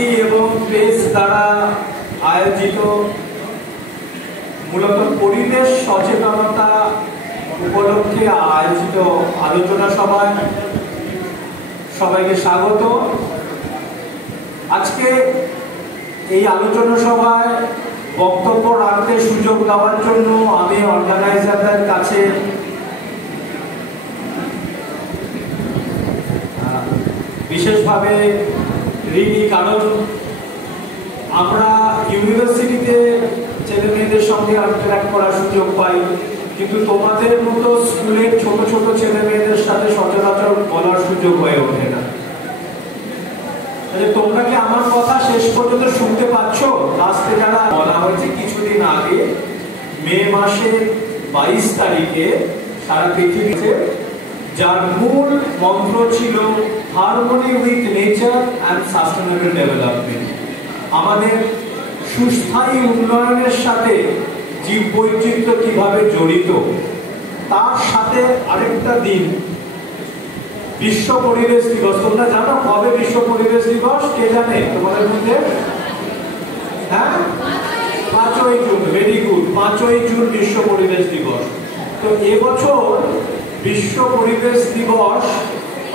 RC এবং press দ্বারা আয়োজিত মূলত পরিবেশ সচেতনতা উপলক্ষে আয়োজিত আলোচনা সভায় সবাইকে স্বাগত। আজকে এই আলোচনা সভায় বক্তব্য রাখতে সুযোগ দেওয়ার জন্য আমি অর্গানাইজারদের কাছে বিশেষভাবে ঋণী, কারণ আমরা ইউনিভার্সিটিতে ছেলে মেয়েদের সঙ্গে ইন্টারঅ্যাক্ট করার সুযোগ পাই, কিন্তু তোমাদের মতো স্কুলের ছোট ছোট ছেলে মেয়েদের সাথে সচরাচর বলার সুযোগ হয়ে ওঠে না। তোমরা কি আমার কথা শেষ পর্যন্ত শুনতে পাচ্ছ? লাস্টে যারা বলা হয়েছে কিছুদিন আগে মে মাসের 22 তারিখে সারা পৃথিবীতে, যার মূল মন্ত্র ছিল harmony with nature and sustainable development. আমাদের সুস্থায়ী উন্নয়নের সাথে জীববৈচিত্র্য কিভাবে জড়িত, তার সাথে আরেকটা দিন বিশ্ব পরিবেশ দিবস। তোমরা জানো কবে বিশ্ব পরিবেশ দিবস? কে জানে তোমাদের মধ্যে? হ্যাঁ, 5ই জুন। ভেরি গুড, 5ই জুন বিশ্ব পরিবেশ দিবস। তো এবছর বিশ্ব পরিবেশ দিবস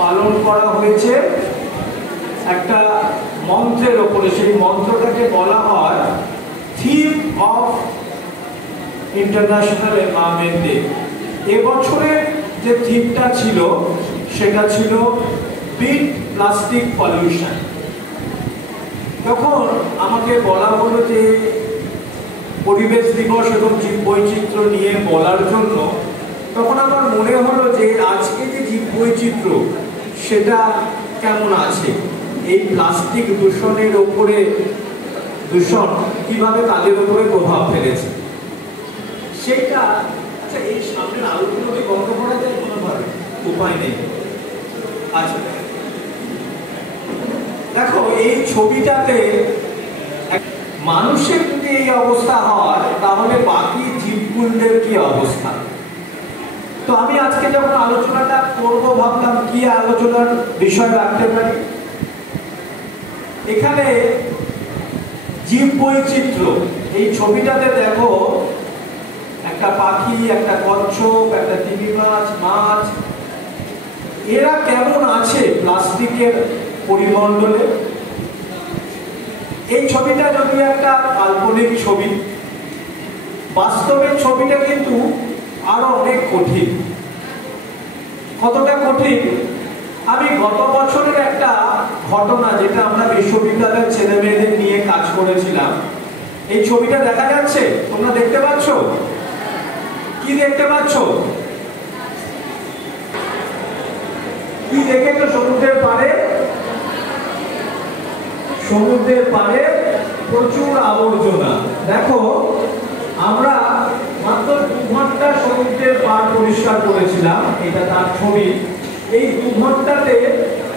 পালন করা হয়েছে একটা মন্ত্রের ওপরে। সেই মন্ত্রটাকে বলা হয় theme of international environment day. এবছরের যে থিমটা ছিল সেটা ছিল বিট প্লাস্টিক পলিউশন। তখন আমাকে বলা হলো যে পরিবেশ দিবস এবং জীববৈচিত্র্য নিয়ে বলার জন্য, তখন আমার মনে হলো যে আজকে যে জীববৈচিত্র্য সেটা কেমন আছে, এই প্লাস্টিক দূষণের ওপরে দূষণ কিভাবে তাদের উপরে প্রভাব ফেলেছে সেটা। আচ্ছা, এই সামনের আলোগুলো কি বন্ধ করা যায় কোনোভাবে? উপায় নেই। আচ্ছা দেখো, এই ছবিটাতে মানুষের যদি এই অবস্থা হয় তাহলে বাকি জীবকুণ্ডের কি অবস্থা। তো আমি আজকে যখন আলোচনাটা করবো ভাবলাম কি আলোচনার বিষয় রাখতে পারি। এখানে জীববৈচিত্র্য, এই ছবিটাতে দেখো একটা পাখি, একটা কচ্ছপ, একটা তিমি মাছ, এরা কেমন আছে প্লাস্টিকের পরিমণ্ডলে। এই ছবিটা যদি একটা কাল্পনিক ছবি, বাস্তবের ছবিটা কিন্তু আরো অনেক কঠিন। কতটা কঠিন? আমি গত বছরের একটা ঘটনা, যেটা আমরা বিশ্ববিদ্যালয়ের ছেলে মেয়েদের নিয়ে কাজ করেছিলাম, এই ছবিটা দেখা যাচ্ছে, তোমরা দেখতে পাচ্ছ? কি দেখতে পাচ্ছ? কি দেখেছো? সমুদ্রের পাড়ে, সমুদ্রের পাড়ে প্রচুর আবর্জনা। দেখো, আমরা মাত্র 2 ঘন্টা সমুদ্রের পাড় পরিষ্কার করেছিলাম, এটা তার ছবি। এই 2 ঘন্টাতে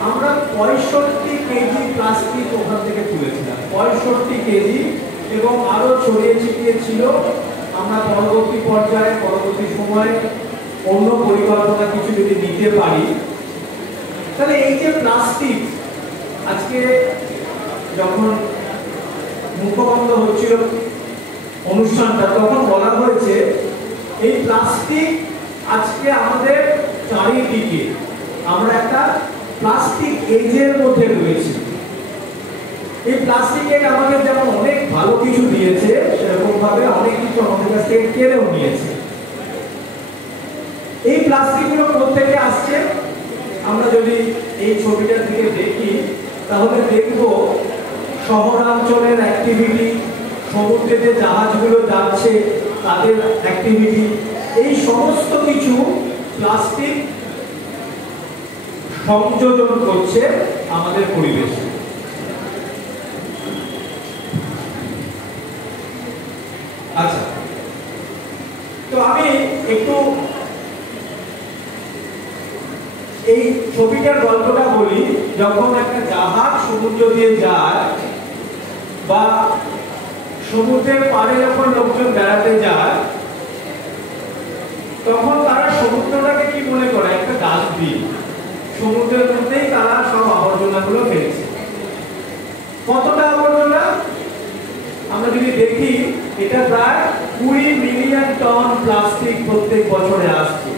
আমরা 65 কেজি প্লাস্টিক ওখান থেকে তুলেছিলাম, 65 কেজি, এবং আরো ছড়িয়ে ছিটিয়ে ছিল। আমরা পরবর্তী পর্যায়ে, পরবর্তী সময়ে অন্য পরিকল্পনা কিছু যদি নিতে পারি, তাহলে এই যে প্লাস্টিক, আজকে যখন মুখবন্ধ হচ্ছিল অনুষ্ঠানটা, তখন বলা হয়েছে এই প্লাস্টিক আজকে আমাদের চারিদিকে, আমরা একটা প্লাস্টিক এজের মধ্যে রয়েছি। এই প্লাস্টিক এজ আমাদের যেমন অনেক ভালো কিছু দিয়েছে, সেরকম ভাবে অনেক কিছু আমাদের কাছ থেকে কেড়েও নিয়েছে। এই প্লাস্টিক গুলো কোথেকে আসছে? আমরা যদি এই ছবিটার দিকে দেখি তাহলে দেখব শহরাঞ্চলের অ্যাক্টিভিটি, সমুদ্রে যে জাহাজগুলো যাচ্ছে তাদের অ্যাক্টিভিটি, এই সমস্ত কিছু প্লাস্টিক সংযোজন করছে আমাদের পরিবেশে। আচ্ছা, তো আমি একটু এই ছবিটার গল্পটা বলি। যখন একটা জাহাজ সমুদ্র দিয়ে যায় বা সমুদ্রের পাড়ে যখন লোকজন বেড়াতে যায়, তখন তারা সমুদ্রটাকে কি মনে করে? একটা ডাস্টবিন। সমুদ্রের মধ্যেই তারা সব আবর্জনাগুলো ফেলছে। কতটা আবর্জনা আমরা যদি দেখি, এটা প্রায় 20 মিলিয়ন টন প্লাস্টিক প্রত্যেক বছরে আসছে।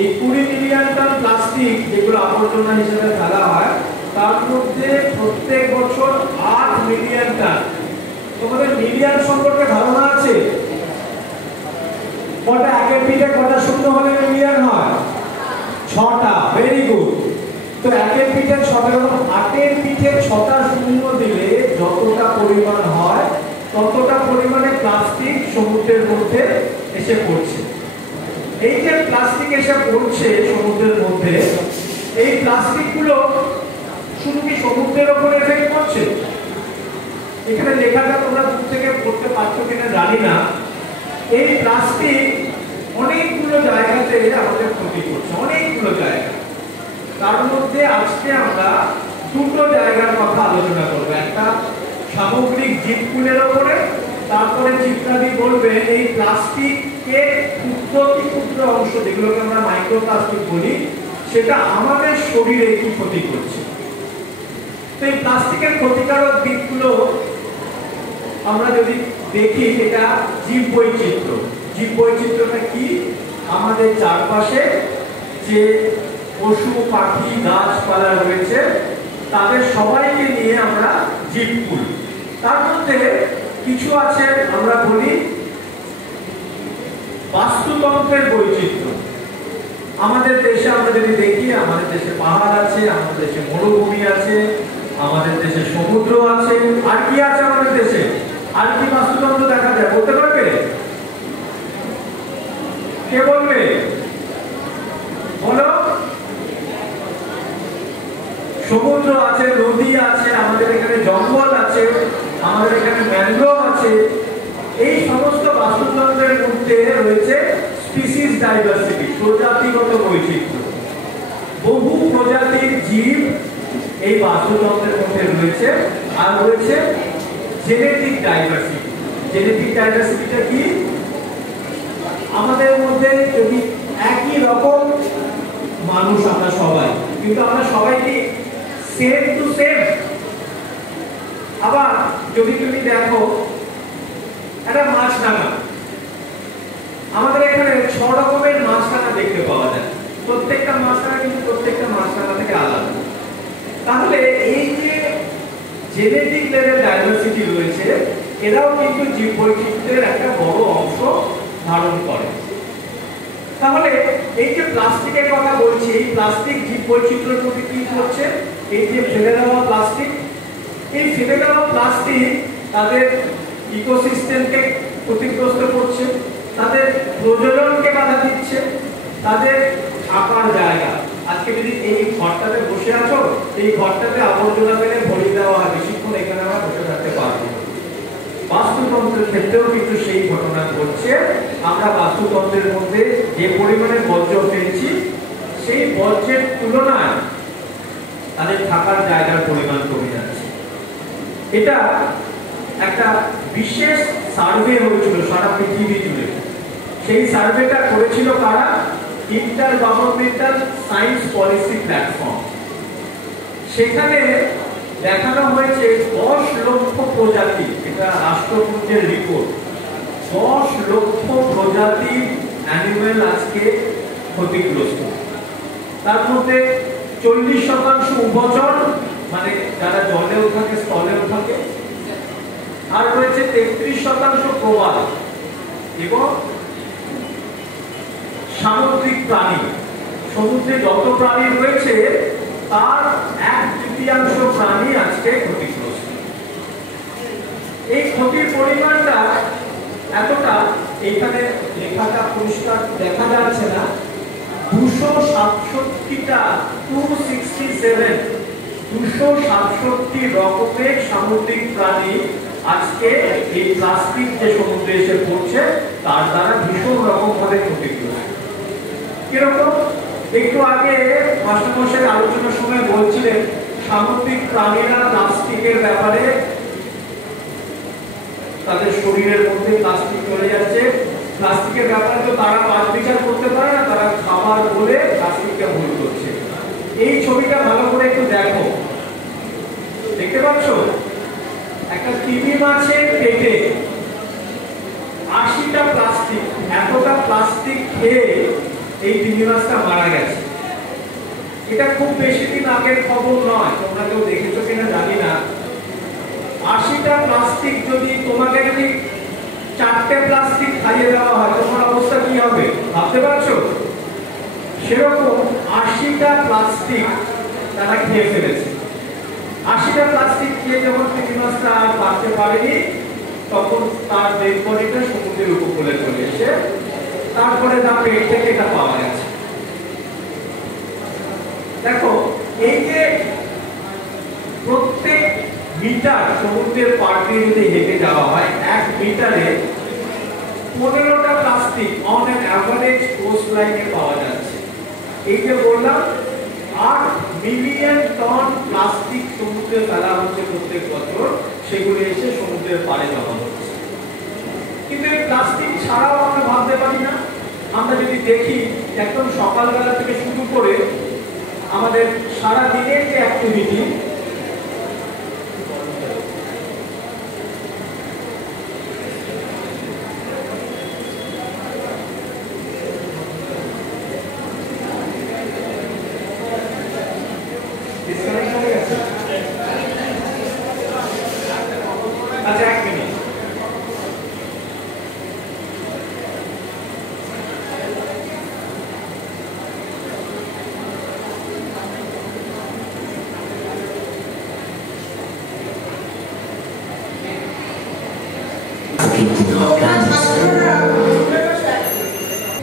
এই 20 মিলিয়ন টন প্লাস্টিক যেগুলো আবর্জনা হিসেবে ফেলা হয়, তার মধ্যে প্রত্যেক বছর 8 মিলিয়ন টন। তোমাদের মিলিয়ন সম্পর্কে ধারণা আছে? কটা একের পিঠে কটা শূন্য হলে মিলিয়ন হয়? 6টা। Very good. তো একের পিঠে 6টা, 8এর পিঠে 6টা শূন্য দিলে যতটা পরিমাণ হয় ততটা পরিমাণে প্লাস্টিক সমুদ্রের মধ্যে এসে পড়ছে। এই যে প্লাস্টিক এসে পড়ছে সমুদ্রের মধ্যে, এই প্লাস্টিকগুলো শুধু কি সমুদ্রের উপরে এফেক্ট করছে? এখানে লেখাটা তোমরা দূর থেকে পড়তে পারছো কিনা জানি না। এই প্লাস্টিক অনেকগুলো জায়গাতে আমাদের ক্ষতি করছে, অনেকগুলো জায়গা। তার মধ্যে আজকে আমরা দুটো জায়গার কথা আলোচনা করবো। একটা সামগ্রিক জীবকুলের উপরে, তারপরে চিত্রাদি বলবে এই প্লাস্টিকের ক্ষুদ্র কি ক্ষুদ্র অংশ, যেগুলোকে আমরা মাইক্রোপ্লাস্টিক বলি, সেটা আমাদের শরীরে কি ক্ষতি করছে। তো এই প্লাস্টিকের ক্ষতিকারক দিকগুলো আমরা যদি দেখি, এটা জীব বৈচিত্র্য। জীব বৈচিত্র্যটা কি? আমাদের চারপাশে যে পশু পাখি গাছপালা রয়েছে তাদের সবাইকে নিয়ে আমরা জীবকুল। তার মধ্যে কিছু আছে আমরা বলি বাস্তুতন্ত্রের বৈচিত্র্য। আমাদের দেশে আমরা যদি দেখি, আমাদের দেশে পাহাড় আছে, আমাদের দেশে মরুভূমি আছে, আমাদের দেশে সমুদ্র আছে। আর কি আছে আমাদের দেশে? আর কি বাস্তুতন্ত্র দেখা যায় বলতে পারবে? কে বলবে? বলো। সমুদ্র আছে, নদী আছে, আমাদের এখানে জঙ্গল আছে, আমাদের এখানে ম্যানগ্রোভ আছে। এই সমস্ত বাস্তুতন্ত্রের মধ্যে রয়েছে স্পিসিস ডাইভার্সিটি, প্রজাতিগত বৈচিত্র্য। বহু প্রজাতির জীব এই বাস্তুতন্ত্রের মধ্যে রয়েছে। আর রয়েছে জেনেটিক ডাইভার্সিটি। জেনেটিক ডাইভার্সিটিটা কি? আমাদের মধ্যে যদি একই রকম মানুষ আমরা সবাই, কিন্তু আমরা সবাই কি সেম টু সেম? আবার যদি তুমি দেখো একটা মাছরাঙা, আমাদের এখানে 6 রকমের মাছরাঙা দেখতে পাওয়া যায়। প্রত্যেকটা মাছরাঙা কিন্তু প্রত্যেকটা মাছরাঙা থেকে আলাদা। তাহলে এই যে জেনেটিক লেভেল ডাইভার্সিটি রয়েছে, এরাও কিন্তু জীববৈচিত্র্যের একটা বড় অংশ ধারণ করে। তাহলে এই যে প্লাস্টিকের কথা বলছি, এই প্লাস্টিক জীববৈচিত্র্যের মধ্যে কি করছে? এই যে ফেলে দেওয়া প্লাস্টিক, এই ফেলে দেওয়া প্লাস্টিক তাদের ইকোসিস্টেমকে ক্ষতিগ্রস্ত করছে, তাদের প্রজননকে বাধা দিচ্ছে, তাদের থাকার জায়গা। আজকে যদি এই ঘরটাতে বসে আছো, এই ঘরটাতে আবর্জনা ফেলে ভরিয়ে দেওয়া হয়, বেশিক্ষণ এখানে আমরা বসে থাকতে পারবো না। বাস্তুতন্ত্রের ক্ষেত্রেও কিন্তু সেই ঘটনা ঘটছে। আমরা বাস্তুতন্ত্রের মধ্যে যে পরিমাণে বর্জ্য ফেলছি, সেই বর্জ্যের তুলনায় তাদের থাকার জায়গার পরিমাণ কমে যাচ্ছে। এটা একটা বিশেষ সার্ভে হয়েছিল সারা পৃথিবী জুড়ে। সেই সার্ভেটা করেছিল কারা? Inter governmental science policy platform. সেখানে দেখানো হয়েছে 10 লক্ষ প্রজাতি, এটা রাষ্ট্রপুঞ্জের রিপোর্ট, 10 লক্ষ প্রজাতি অ্যানিমেল আজকে ক্ষতিগ্রস্ত। তার মধ্যে 40% উভচর, মানে যারা জলেও থাকে স্থলেও থাকে, আর রয়েছে 33% প্রবাল এবং সামুদ্রিক প্রাণী। সমুদ্রে যত প্রাণী রয়েছে তার 1/3 প্রাণী আজকে ক্ষতিগ্রস্ত। এই ক্ষতির পরিমাণটা এতটা, এখানে লেখাটা পরিষ্কার দেখা যাচ্ছে না, 267টা 267 রকমের সামুদ্রিক প্রাণী আজকে এই প্লাস্টিক যে সমুদ্রে এসে পড়ছে তার দ্বারা ভীষণ রকম ভাবে ক্ষতিগ্রস্ত। কিরকম? একটু আগে মাস্টারমশাই আলোচনার সময় বলছিলেন সামুদ্রিক প্রাণীরা প্লাস্টিকের ব্যাপারে তাদের শরীরের মধ্যে প্লাস্টিক চলে যাচ্ছে। প্লাস্টিকের ব্যাপারে তো তারা বাদ বিচার করতে পারে না, তারা খাবার বলে প্লাস্টিককে ভুল করছে। এই ছবিটা ভালো করে একটু দেখো, দেখতে পাচ্ছ? তিমি মাছের পেটে 80টা প্লাস্টিক, এতটা প্লাস্টিক খেয়ে এই তিমি মাছটা মারা গেছে। এটা খুব বেশি দিন আগের খবর নয়, তোমরা কেউ দেখেছো কিনা জানি না। 80টা প্লাস্টিক যদি তোমাকে যদি 4টে প্লাস্টিক খাইয়ে দেওয়া হয় তোমার অবস্থা কি হবে ভাবতে পারছো? সেরকম 80টা প্লাস্টিক তারা খেয়ে ফেলেছে। 80টা প্লাস্টিক খেয়ে যখন তিমি মাছটা আর বাঁচতে পারেনি তখন তার ডেড বডিটা সমুদ্রের উপকূলে চলে এসে তারপরে তার পেট থেকে এটা পাওয়া গেছে। দেখো এই যে প্রত্যেক মিটার সমুদ্রের পাড় দিয়ে যদি হেঁটে যাওয়া হয় 1 মিটারে 15টা plastic on an average coast লাইনে পাওয়া যাচ্ছে। এই যে বললাম 8 মিলিয়ন টন প্লাস্টিক সমুদ্রে ফেলা হচ্ছে প্রত্যেক বছর, সেগুলো এসে সমুদ্রের পাড়ে জমা হচ্ছে। কিন্তু এই প্লাস্টিক ছাড়াও আমরা ভাবতে পারি না। আমরা যদি দেখি একদম সকালবেলা থেকে শুরু করে আমাদের সারা দিনের যে অ্যাক্টিভিটি, আচ্ছা 1 মিনিট।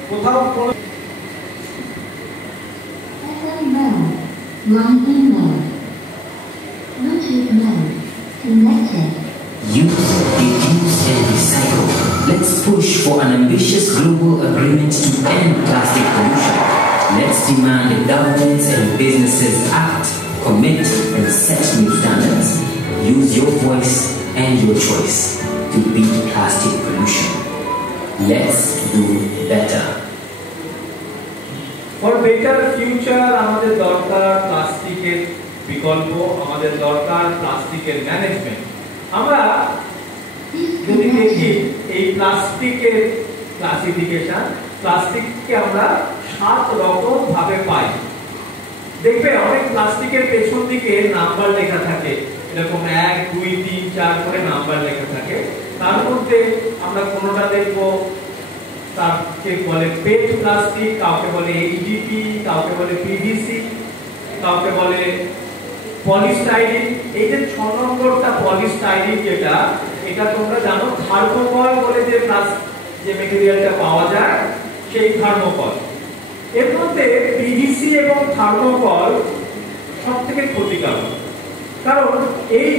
কোথাও One email. Bluetooth mode. Connected. Use, reduce and recycle. Let's push for an ambitious global agreement to end plastic pollution. Let's demand that governments and businesses act, commit and set new standards. Use your voice and your choice to beat plastic pollution. Let's do better. For better future আমাদের দরকার প্লাস্টিকের বিকল্প, আমাদের দরকার প্লাস্টিকের management. আমরা যদি দেখি এই প্লাস্টিকের ক্লাসিফিকেশন, প্লাস্টিককে আমরা 7 রকম ভাবে পাই। দেখবে অনেক প্লাস্টিকের পেছন দিকে নাম্বার লেখা থাকে, এরকম 1 2 3 4 করে নাম্বার লেখা থাকে। তার মধ্যে আমরা কোনোটা দেখবো তাকে বলে পেট প্লাস্টিক, কাউকে বলে এইচডিপি, কাউকে বলে পিভিসি, কাউকে বলে পলিস্টাইরিন। এই যে 6 নম্বরটা পলিস্টাইরিন, যেটা এটা তোমরা জানো থার্মোকল বলে যে মেটেরিয়ালটা পাওয়া যায় সেই থার্মোকল। এর মধ্যে পিভিসি এবং থার্মোকল সবথেকে ক্ষতিকারক, কারণ এই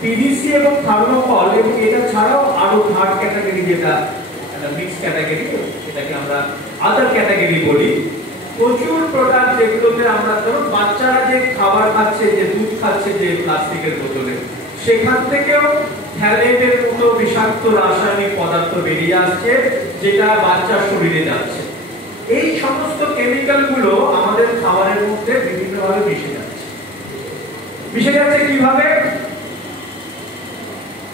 পিভিসি এবং থার্মোকল এবং এটা ছাড়াও আরো থার্ড ক্যাটাগরি যেটা মিক্স ক্যাটাগরি, এটাকে আমরা আদার ক্যাটাগরি বলি। প্রচুর প্রোডাক্ট যেগুলোতে আমরা ধরুন বাচ্চারা যে খাবার খাচ্ছে, যে দুধ খাচ্ছে যে প্লাস্টিকের বোতলে, সেখান থেকেও থ্যালেটের মতো বিষাক্ত রাসায়নিক পদার্থ বেরিয়ে আসছে যেটা বাচ্চার শরীরে যাচ্ছে। এই সমস্ত কেমিক্যাল গুলো আমাদের খাবারের মধ্যে বিভিন্নভাবে মিশে যাচ্ছে। মিশে যাচ্ছে কিভাবে?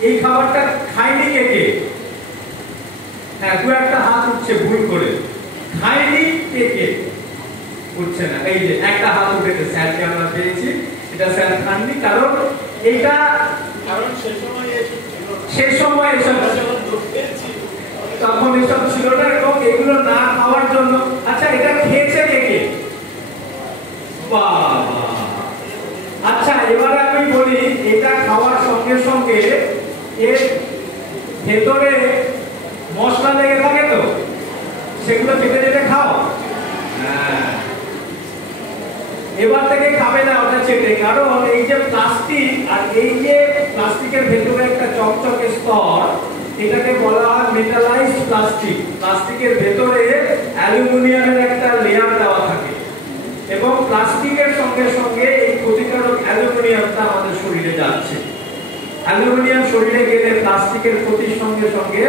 এই খাবারটা খায়নি কে? হ্যাঁ, দু একটা হাত উঠছে ভুল করে। খায়নি কে? উঠছে না। এই যে একটা হাত উঠেছে, স্যারকে আমরা পেয়েছি। এটা স্যার খাননি, কারণ এটা সে সময় এসব তখন এসব ছিল না এবং এগুলো না খাওয়ার জন্য। আচ্ছা, এটা খেয়েছে কে? বাবা। আচ্ছা, এবারে আমি বলি, এটা খাওয়ার সঙ্গে সঙ্গে এর ভেতরে মশলা লেগে থাকে, তো সেগুলো চেটে খাও। এবার থেকে খাবে না ওটা চেটে, কারণ এই যে প্লাস্টিক আর এই যে প্লাস্টিকের ভেতরে একটা চকচকে স্তর, এটাকে বলা হয় মেটালাইজড প্লাস্টিক। প্লাস্টিকের ভেতরে অ্যালুমিনিয়ামের একটা লেয়ার দেওয়া থাকে এবং প্লাস্টিকের সঙ্গে সঙ্গে এই ক্ষতিকারক অ্যালুমিনিয়ামটা আমাদের শরীরে যাচ্ছে। অ্যালুমিনিয়াম শরীরে গেলে প্লাস্টিকের ক্ষতির সঙ্গে সঙ্গে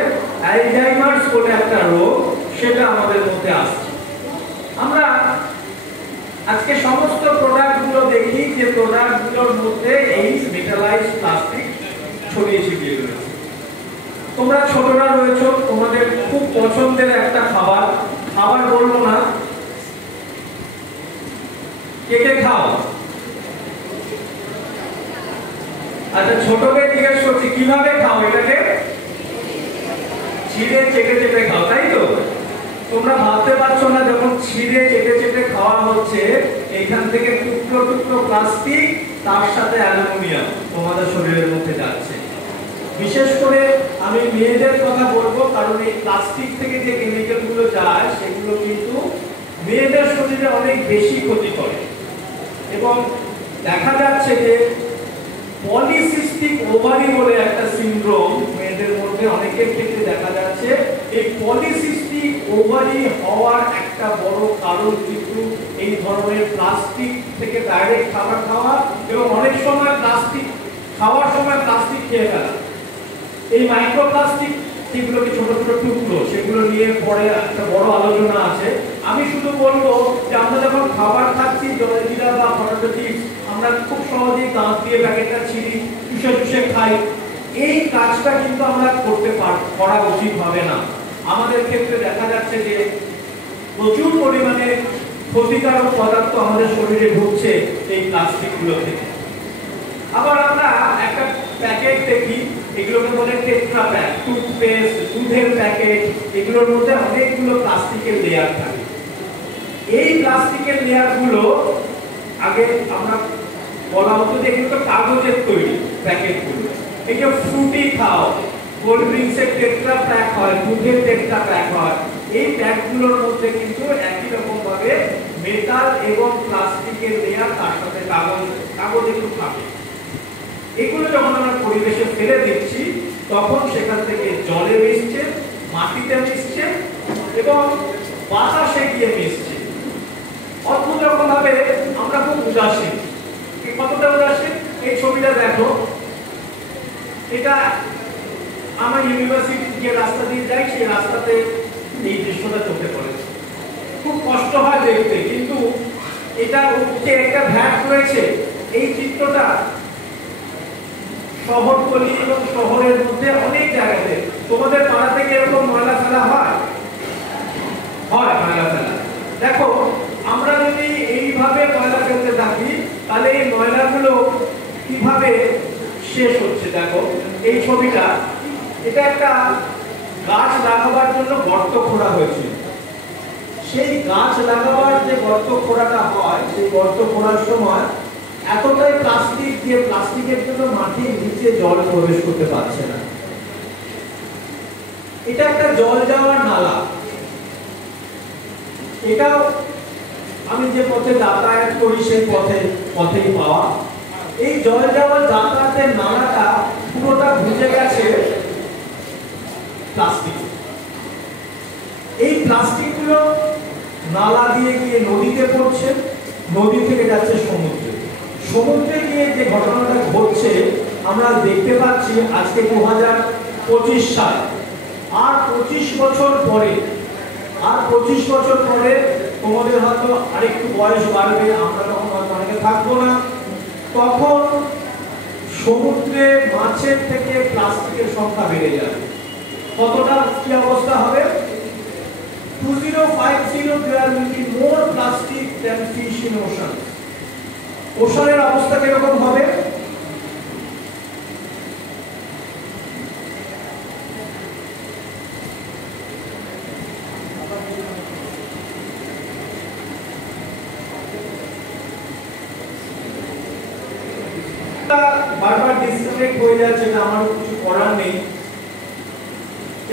অ্যালজাইমার্স বলে একটা রোগ, সেটা আমাদের মধ্যে আসছে। আমরা আজকে সমস্ত প্রোডাক্টগুলো দেখি যে প্রোডাক্টগুলোর মধ্যে এই মেটালাইজড প্লাস্টিক ছড়িয়ে ছিটিয়ে রয়েছে। তোমরা ছোটরা রয়েছো, তোমাদের খুব পছন্দের একটা খাবার, খাবার বলবো না, কে কে খাও? আচ্ছা, ছোটকে জিজ্ঞেস করছি কিভাবে খাও এটাকে? ছিঁড়ে চেটে চেটে খাও, তাই তো? তোমরা ভাবতে পারছো না, যখন ছিঁড়ে চেটে চেটে খাওয়া হচ্ছে, এখান থেকে টুকরো টুকরো প্লাস্টিক তার সাথে অ্যালুমিনিয়াম তোমাদের শরীরের মধ্যে যাচ্ছে। বিশেষ করে আমি মেয়েদের কথা বলবো, কারণ এই প্লাস্টিক থেকে যে কেমিক্যাল গুলো যায় সেগুলো কিন্তু মেয়েদের শরীরে অনেক বেশি ক্ষতি করে। এবং দেখা যাচ্ছে যে পলিসিস্টিক ওভারি বলে একটা সিনড্রোম মেয়েদের মধ্যে অনেকের ক্ষেত্রে দেখা যাচ্ছে। এই পলিসিস্টিক ওভারি হওয়ার একটা বড় কারণ কিন্তু এই ধরনের প্লাস্টিক থেকে ডাইরেক্ট খাবার খাওয়া, এবং অনেক সময় প্লাস্টিক খাওয়ার সময় প্লাস্টিক খেয়ে ফেলা। এই মাইক্রোপ্লাস্টিক যেগুলোকে ছোট ছোট টুকরো, সেগুলো নিয়ে পরে একটা বড় আলোচনা আছে। আমি শুধু বলবো যে আমরা যখন খাবার খাচ্ছি, জলজিরা বা পটেটো চিপস, আমরা খুব সহজেই দাঁত দিয়ে প্যাকেটটা ছিঁড়ি, চুষে চুষে খাই। এই কাজটা কিন্তু আমরা করা উচিত হবে না। আমাদের ক্ষেত্রে দেখা যাচ্ছে যে প্রচুর পরিমাণে ক্ষতিকারক পদার্থ আমাদের শরীরে ঢুকছে এই প্লাস্টিকগুলো থেকে। আবার আমরা একটা প্যাকেট দেখি, এগুলোকে বলে টেট্রা প্যাক, টুথপেস্ট, দুধের প্যাকেট, এগুলোর মধ্যে অনেকগুলো প্লাস্টিকের লেয়ার থাকে। এই প্লাস্টিকের লেয়ারগুলো আগে আমরা বলা হতো যে এগুলো কাগজের তৈরি প্যাকেটগুলো। এই যে ফ্রুটি খাও, কোল্ড ড্রিঙ্কসের টেট্রা প্যাক হয়, দুধের টেট্রা প্যাক হয়, এই প্যাকগুলোর মধ্যে কিন্তু একই রকম ভাবে মেটাল এবং প্লাস্টিকের লেয়ার, তার সাথে কাগজ একটু থাকে। এগুলো যখন আমরা পরিবেশে ফেলে দিচ্ছি, তখন সেখান থেকে জলে মিশছে, মাটিতে মিশছে এবং বাতাসে গিয়ে মিশছে। অদ্ভুত রকম ভাবে আমরা খুব উদাসীন। কতটা উদাসীন, এই ছবিটা দেখো। এটা আমার ইউনিভার্সিটি যে রাস্তা দিয়ে যাই, সেই রাস্তাতে এই দৃশ্যটা চোখে পড়েছে। খুব কষ্ট হয় দেখতে, কিন্তু এটা উঠছে, একটা ভ্যাট রয়েছে। এই চিত্রটা শহরতলি এবং শহরের মধ্যে অনেক জায়গাতে, তোমাদের পাড়া থেকে এরকম ময়লা ফেলা হয় ময়লা ফেলা। দেখো, আমরা যদি এইভাবে ময়লা ফেলতে থাকি, তাহলে এই ময়লাগুলো কিভাবে শেষ হচ্ছে? দেখো এই ছবিটা, এটা একটা গাছ লাগাবার জন্য গর্ত খোঁড়া হয়েছে। সেই গাছ লাগাবার যে গর্ত খোঁড়াটা হয়, সেই গর্ত খোঁড়ার সময় এতটাই প্লাস্টিক, যে প্লাস্টিকের জন্য মাটির নিচে জল প্রবেশ করতে পারছে না। এটা একটা জল যাওয়ার নালা। এটা আমি যে পথে যাতায়াত করি, সেই পথেই পাওয়া। এই জল যাওয়ার যাতায়াতের নালাটা পুরোটা ভিজে গেছে প্লাস্টিক। এই প্লাস্টিকগুলো নালা দিয়ে গিয়ে নদীতে পড়ছে, নদী থেকে যাচ্ছে সমুদ্রে। সমুদ্রে গিয়ে যে ঘটনাটা ঘটছে আমরা দেখতে পাচ্ছি আজকে 2025 সাল। আর 25 বছর পরে তোমাদের হয়তো আরেকটু বয়স বাড়বে, আমরা তখন হয়তো অনেকে থাকবো না, তখন সমুদ্রে মাছের থেকে প্লাস্টিকের সংখ্যা বেড়ে যাবে। কতটা কি অবস্থা হবে? 2050 there will be more plastic than fish in ocean. ওশানের অবস্থা কিরকম হবে? বারবার ডিসকানেক্ট হয়ে যাচ্ছে, না আমার কিছু করার নেই।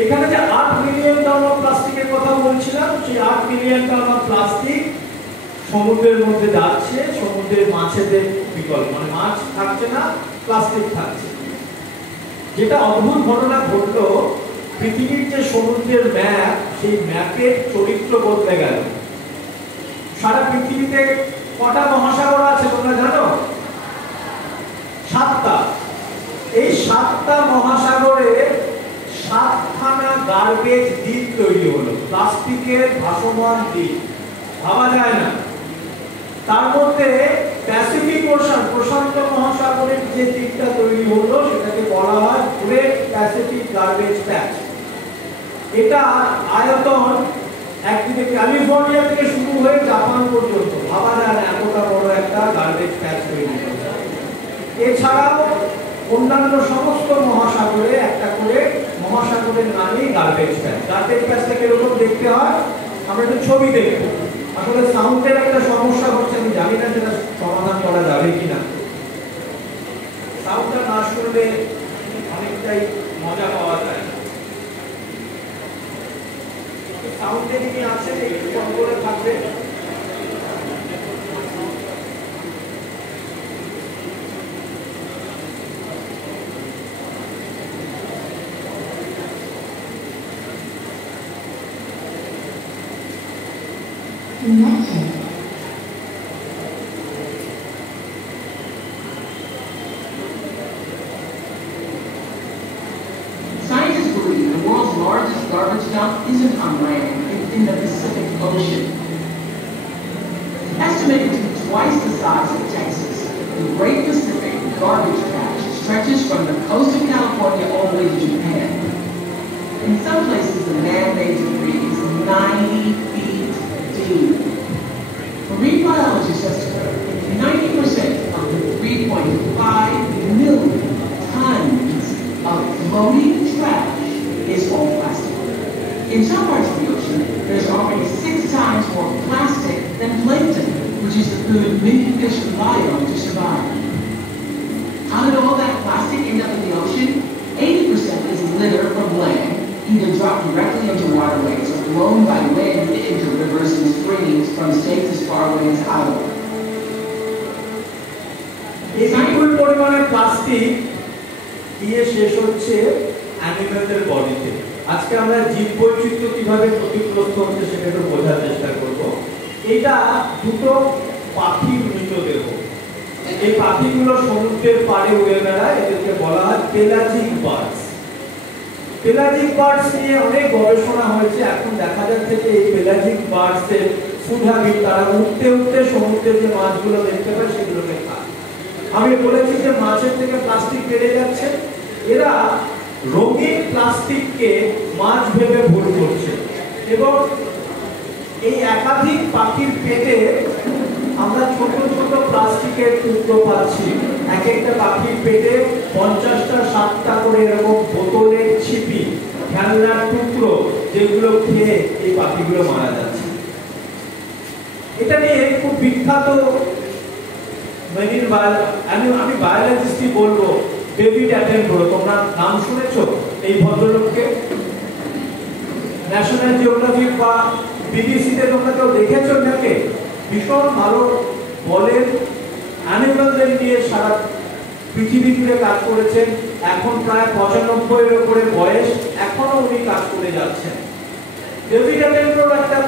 এখানে যে 8 মিলিয়ন টন অফ প্লাস্টিকের কথা বলছিলাম, সেই 8 মিলিয়ন টন অফ প্লাস্টিক সমুদ্রের মধ্যে যাচ্ছে। সমুদ্রের মাছেদের বিকল্প, মানে মাছ থাকছে না, প্লাস্টিক থাকছে। যেটা অদ্ভুত ঘটনা ঘটলো, পৃথিবীর যে সমুদ্রের ম্যাপ, সেই ম্যাপের চরিত্র বদলে গেল। সারা পৃথিবীতে কটা মহাসাগর আছে তোমরা জানো? 7টা। এই 7টা মহাসাগরে 7খানা গার্বেজ দ্বীপ তৈরি হলো, প্লাস্টিকের ভাসমান দ্বীপ। ভাবা যায় না। তার মধ্যে প্যাসিফিক ওশান, প্রশান্ত মহাসাগরের যে দ্বীপটা তৈরি হলো, সেটাকে বলা হয় গ্রেট প্যাসিফিক গার্বেজ প্যাক। এটা আয়তন একদিকে ক্যালিফোর্নিয়া থেকে শুরু হয়ে জাপান পর্যন্ত, ভাবা যায় না এতটা বড় একটা গার্বেজ প্যাচ তৈরি হয়েছে। এছাড়াও অন্যান্য সমস্ত মহাসাগরে একটা করে মহাসাগরের নামই গার্বেজ প্যাচ। গার্বেজ প্যাচটা কিরকম দেখতে হয় আমরা একটু ছবি দেখব। আসলে সাউন্ডের একটা সমস্যা হচ্ছে, আমি জানি না সেটা সমাধান করা যাবে কিনা। সাউন্ডটা না শুনলে অনেকটাই মজা পাওয়া যায়। সাউন্ডে কি আছে একটু কম করে থাকবে। United. Scientists believe the world's largest garbage dump isn't on land, it's in the Pacific Ocean. Estimated to be twice the size of Texas, the Great Pacific Garbage Patch stretches from the coast of California all the way to Japan. In some places, the man-made debris is 90 feet deep. Marine biologists estimate 90% of the 3.5 million tons of floating trash is all plastic. In some parts of the ocean, there's already 6 times more plastic than plankton, which is the food many fish rely on to survive. How did all that plastic end up in the ocean? 80% is litter from land, either dropped directly into waterways or blown by wind into rivers and streams from states as far away as Iowa. এই বিপুল পরিমাণে plastic দিয়ে শেষ হচ্ছে অ্যানিমেলদের বডিতে। আজকে আমরা জীববৈচিত্র্য কিভাবে ক্ষতিগ্রস্ত হচ্ছে সেটা একটু বোঝার চেষ্টা করব। এটা দুটো পাখির মৃতদেহ। এই পাখিগুলো সমুদ্রের পাড়ে উড়ে বেড়ায়, এদেরকে বলা হয় পেলাজিক বার্ডস। পেলাজিক বার্ডস নিয়ে অনেক গবেষণা হয়েছে। এখন দেখা যাচ্ছে যে এই পেলাজিক বার্ডসের ফুড হ্যাবিট, তারা উঠতে উঠতে সমুদ্রের যে মাছগুলো দেখতে পায় সেগুলোকে খায়। আমি বলেছি যে মাছের থেকে প্লাস্টিক বেড়ে যাচ্ছে, এরা রঙিন প্লাস্টিককে মাছ ভেবে ভুল করছে এবং এই একাধিক পাখির পেটে আমরা ছোট ছোট প্লাস্টিকের টুকরো পাচ্ছি। এক একটা পাখির পেটে 50টা 60টা করে এরকম বোতলের ছিপি, খেলনার টুকরো, যেগুলো খেয়ে এই পাখিগুলো মারা যাচ্ছে। এটা নিয়ে খুব বিখ্যাত আমি বায়োলজিস্টই বলবো, ডেভিড অ্যাটেনবরো। তোমরা নাম শুনেছো এই ভদ্রলোককে? ন্যাশনাল জিওগ্রাফিক বা বিবিসিতে তোমরা কেউ দেখেছো নাকি? ভীষণ ভালো বলেন, অ্যানিমেলদের নিয়ে সারা পৃথিবী জুড়ে কাজ করেছেন। এখন প্রায় 95-এর উপরে বয়স, এখনো উনি কাজ করে যাচ্ছেন। ডেভিড অ্যাটেনবরোর একটা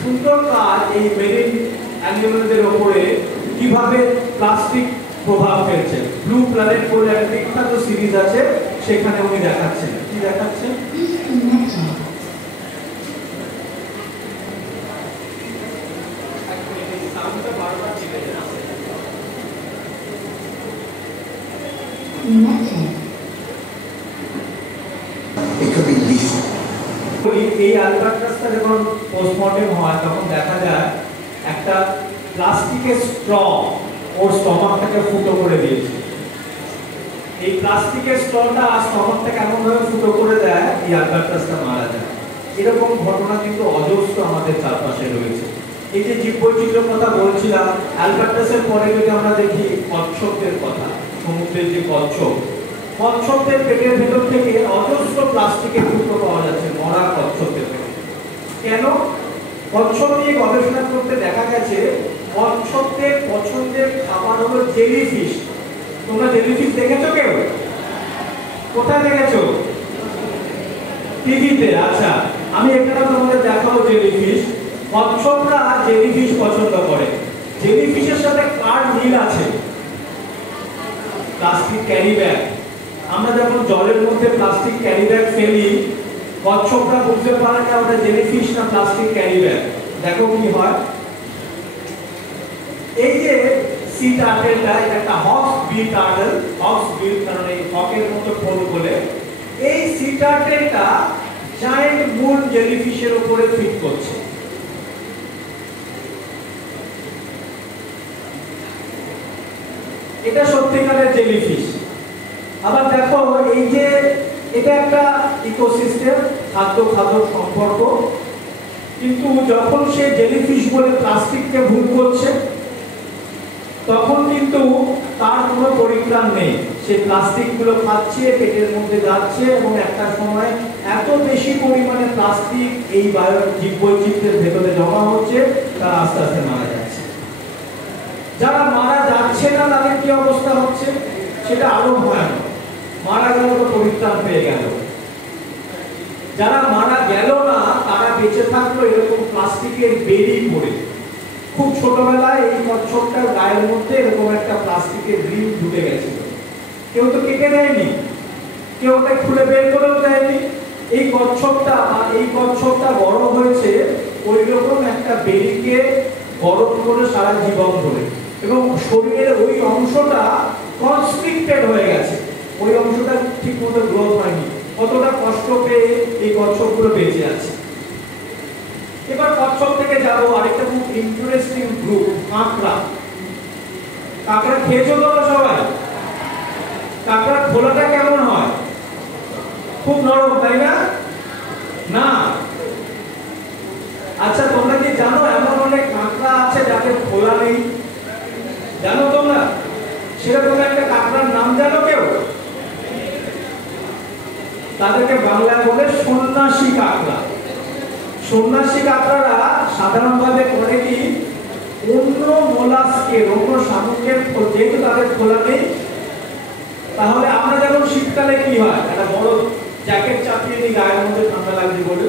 সুন্দর কাজ এই মেরিন অ্যানিমেলদের উপরে, কিভাবে প্লাস্টিক প্রভাব ফেলছে। ব্লু প্ল্যানেট বলে একটা বিখ্যাত সিরিজ আছে, সেখানে উনি দেখাচ্ছেন। কি দেখাচ্ছেন? এই অ্যালবাট্রাসটা যখন পোস্টমর্টেম হয় তখন দেখা যায় একটা প্লাস্টিকের স্ট্র ওর স্টমাকটাকে ফুটো করে দিয়েছে। এই প্লাস্টিকের স্ট্রটা স্টমাকটাকে এমন ভাবে ফুটো করে দেয় এই অ্যালবাট্রাসটা মারা যায়। এরকম ঘটনা কিন্তু অজস্র আমাদের চারপাশে রয়েছে। এই যে জীববৈচিত্র্যের কথা বলছিলাম, অ্যালবাট্রাসের পরে যদি আমরা দেখি কচ্ছপদের কথা, সমুদ্রের যে কচ্ছপদের পেটের ভেতর থেকে অজস্র প্লাস্টিকের টুকরো পাওয়া যাচ্ছে, মরা কচ্ছপদের পেটে। কেন? কচ্ছপ নিয়ে গবেষণা করতে দেখা গেছে কচ্ছপদের পছন্দের খাবার হলো জেলিফিশ। তোমরা জেলিফিশ দেখেছো কেউ? কোথায় দেখেছো? টিভিতে। আচ্ছা, আমি এখানে তোমাদের দেখাবো জেলিফিশ। কচ্ছপরা জেলিফিশ পছন্দ করে। জেলিফিশের সাথে কার মিল আছে? Plastic carry bag. আমরা যখন জলের মধ্যে প্লাস্টিক ক্যারি ব্যাগ ফেলি, কচ্ছপরা বুঝতে পারে না ওটা জেলিফিশ না প্লাস্টিক ক্যারি ব্যাগ। দেখো কি হয়। এই যে সি টার্টেলটা, এটা একটা hawksbill turtle. Hawksbill কারণ এই হকের মতো ফোন বলে। এই সি টার্টেলটা জায়ান্ট মুন জেলিফিশের উপরে ফিট করছে। এটা সত্যিকারের জেলিফিশ। আবার দেখো এই যে এটা একটা ইকোসিস্টেম, খাদ্য খাদ্য সম্পর্ক, কিন্তু যখন সে জেলিফিশ বলে প্লাস্টিককে ভুল করছে তখন কিন্তু তার কোনো পরিত্রাণ নেই। সে প্লাস্টিকগুলো খাচ্ছে, পেটের মধ্যে যাচ্ছে এবং একটা সময় এত বেশি পরিমাণে প্লাস্টিক এই জীববৈচিত্র্যের ভেতরে জমা হচ্ছে, তারা আস্তে আস্তে মারা যাচ্ছে। যারা মারা যাচ্ছে না তাদের কি অবস্থা হচ্ছে সেটা আরো ভয়ানক। মারা গেল তো পরিত্রাণ পেয়ে গেল, যারা মারা গেল না তারা বেঁচে থাকলো এরকম প্লাস্টিকের বেড়ি পড়ে। খুব ছোটবেলায় এই কচ্ছপটার গায়ের মধ্যে এরকম একটা প্লাস্টিকের রিং ঢুকে গেছিল, কেউ তো কেটে দেয়নি, কেউ ওটা খুলে বের করেও দেয়নি। এই কচ্ছপটা বড় হয়েছে ওই রকম একটা বেড়িকে গরম করে সারা জীবন ধরে, এবং শরীরের ওই অংশটা কনস্ট্রিক্টেড হয়ে গেছে, ওই অংশটা ঠিক মতো গ্রোথ হয়নি। কতটা কষ্ট পেয়ে এই কচ্ছপগুলো বেঁচে আছে। এবার কচ্ছপ থেকে যাবো আরেকটা খুব ইন্টারেস্টিং গ্রুপ, কাঁকড়া। কাঁকড়া খেয়েছো তো সবাই? কাঁকড়ার খোলাটা কেমন হয়? খুব নরম, তাই না? না, আচ্ছা তোমরা কি জানো এমন অনেক কাঁকড়া আছে যাদের খোলা নেই? জানো তোমরা? সেরকম একটা কাঁকড়ার নাম জানো কেউ? তাদেরকে বাংলায় বলে সন্ন্যাসী কাঁকড়া। সন্ন্যাসী কাঁকড়ারা সাধারণভাবে করে কি, অন্য মোলাস্কের, অন্য শামুকের, যেহেতু তাদের খোলা নেই, তাহলে আমরা যেমন শীতকালে কি হয় একটা বড় জ্যাকেট চাপিয়ে দিই গায়ের মধ্যে ঠান্ডা লাগবে বলে,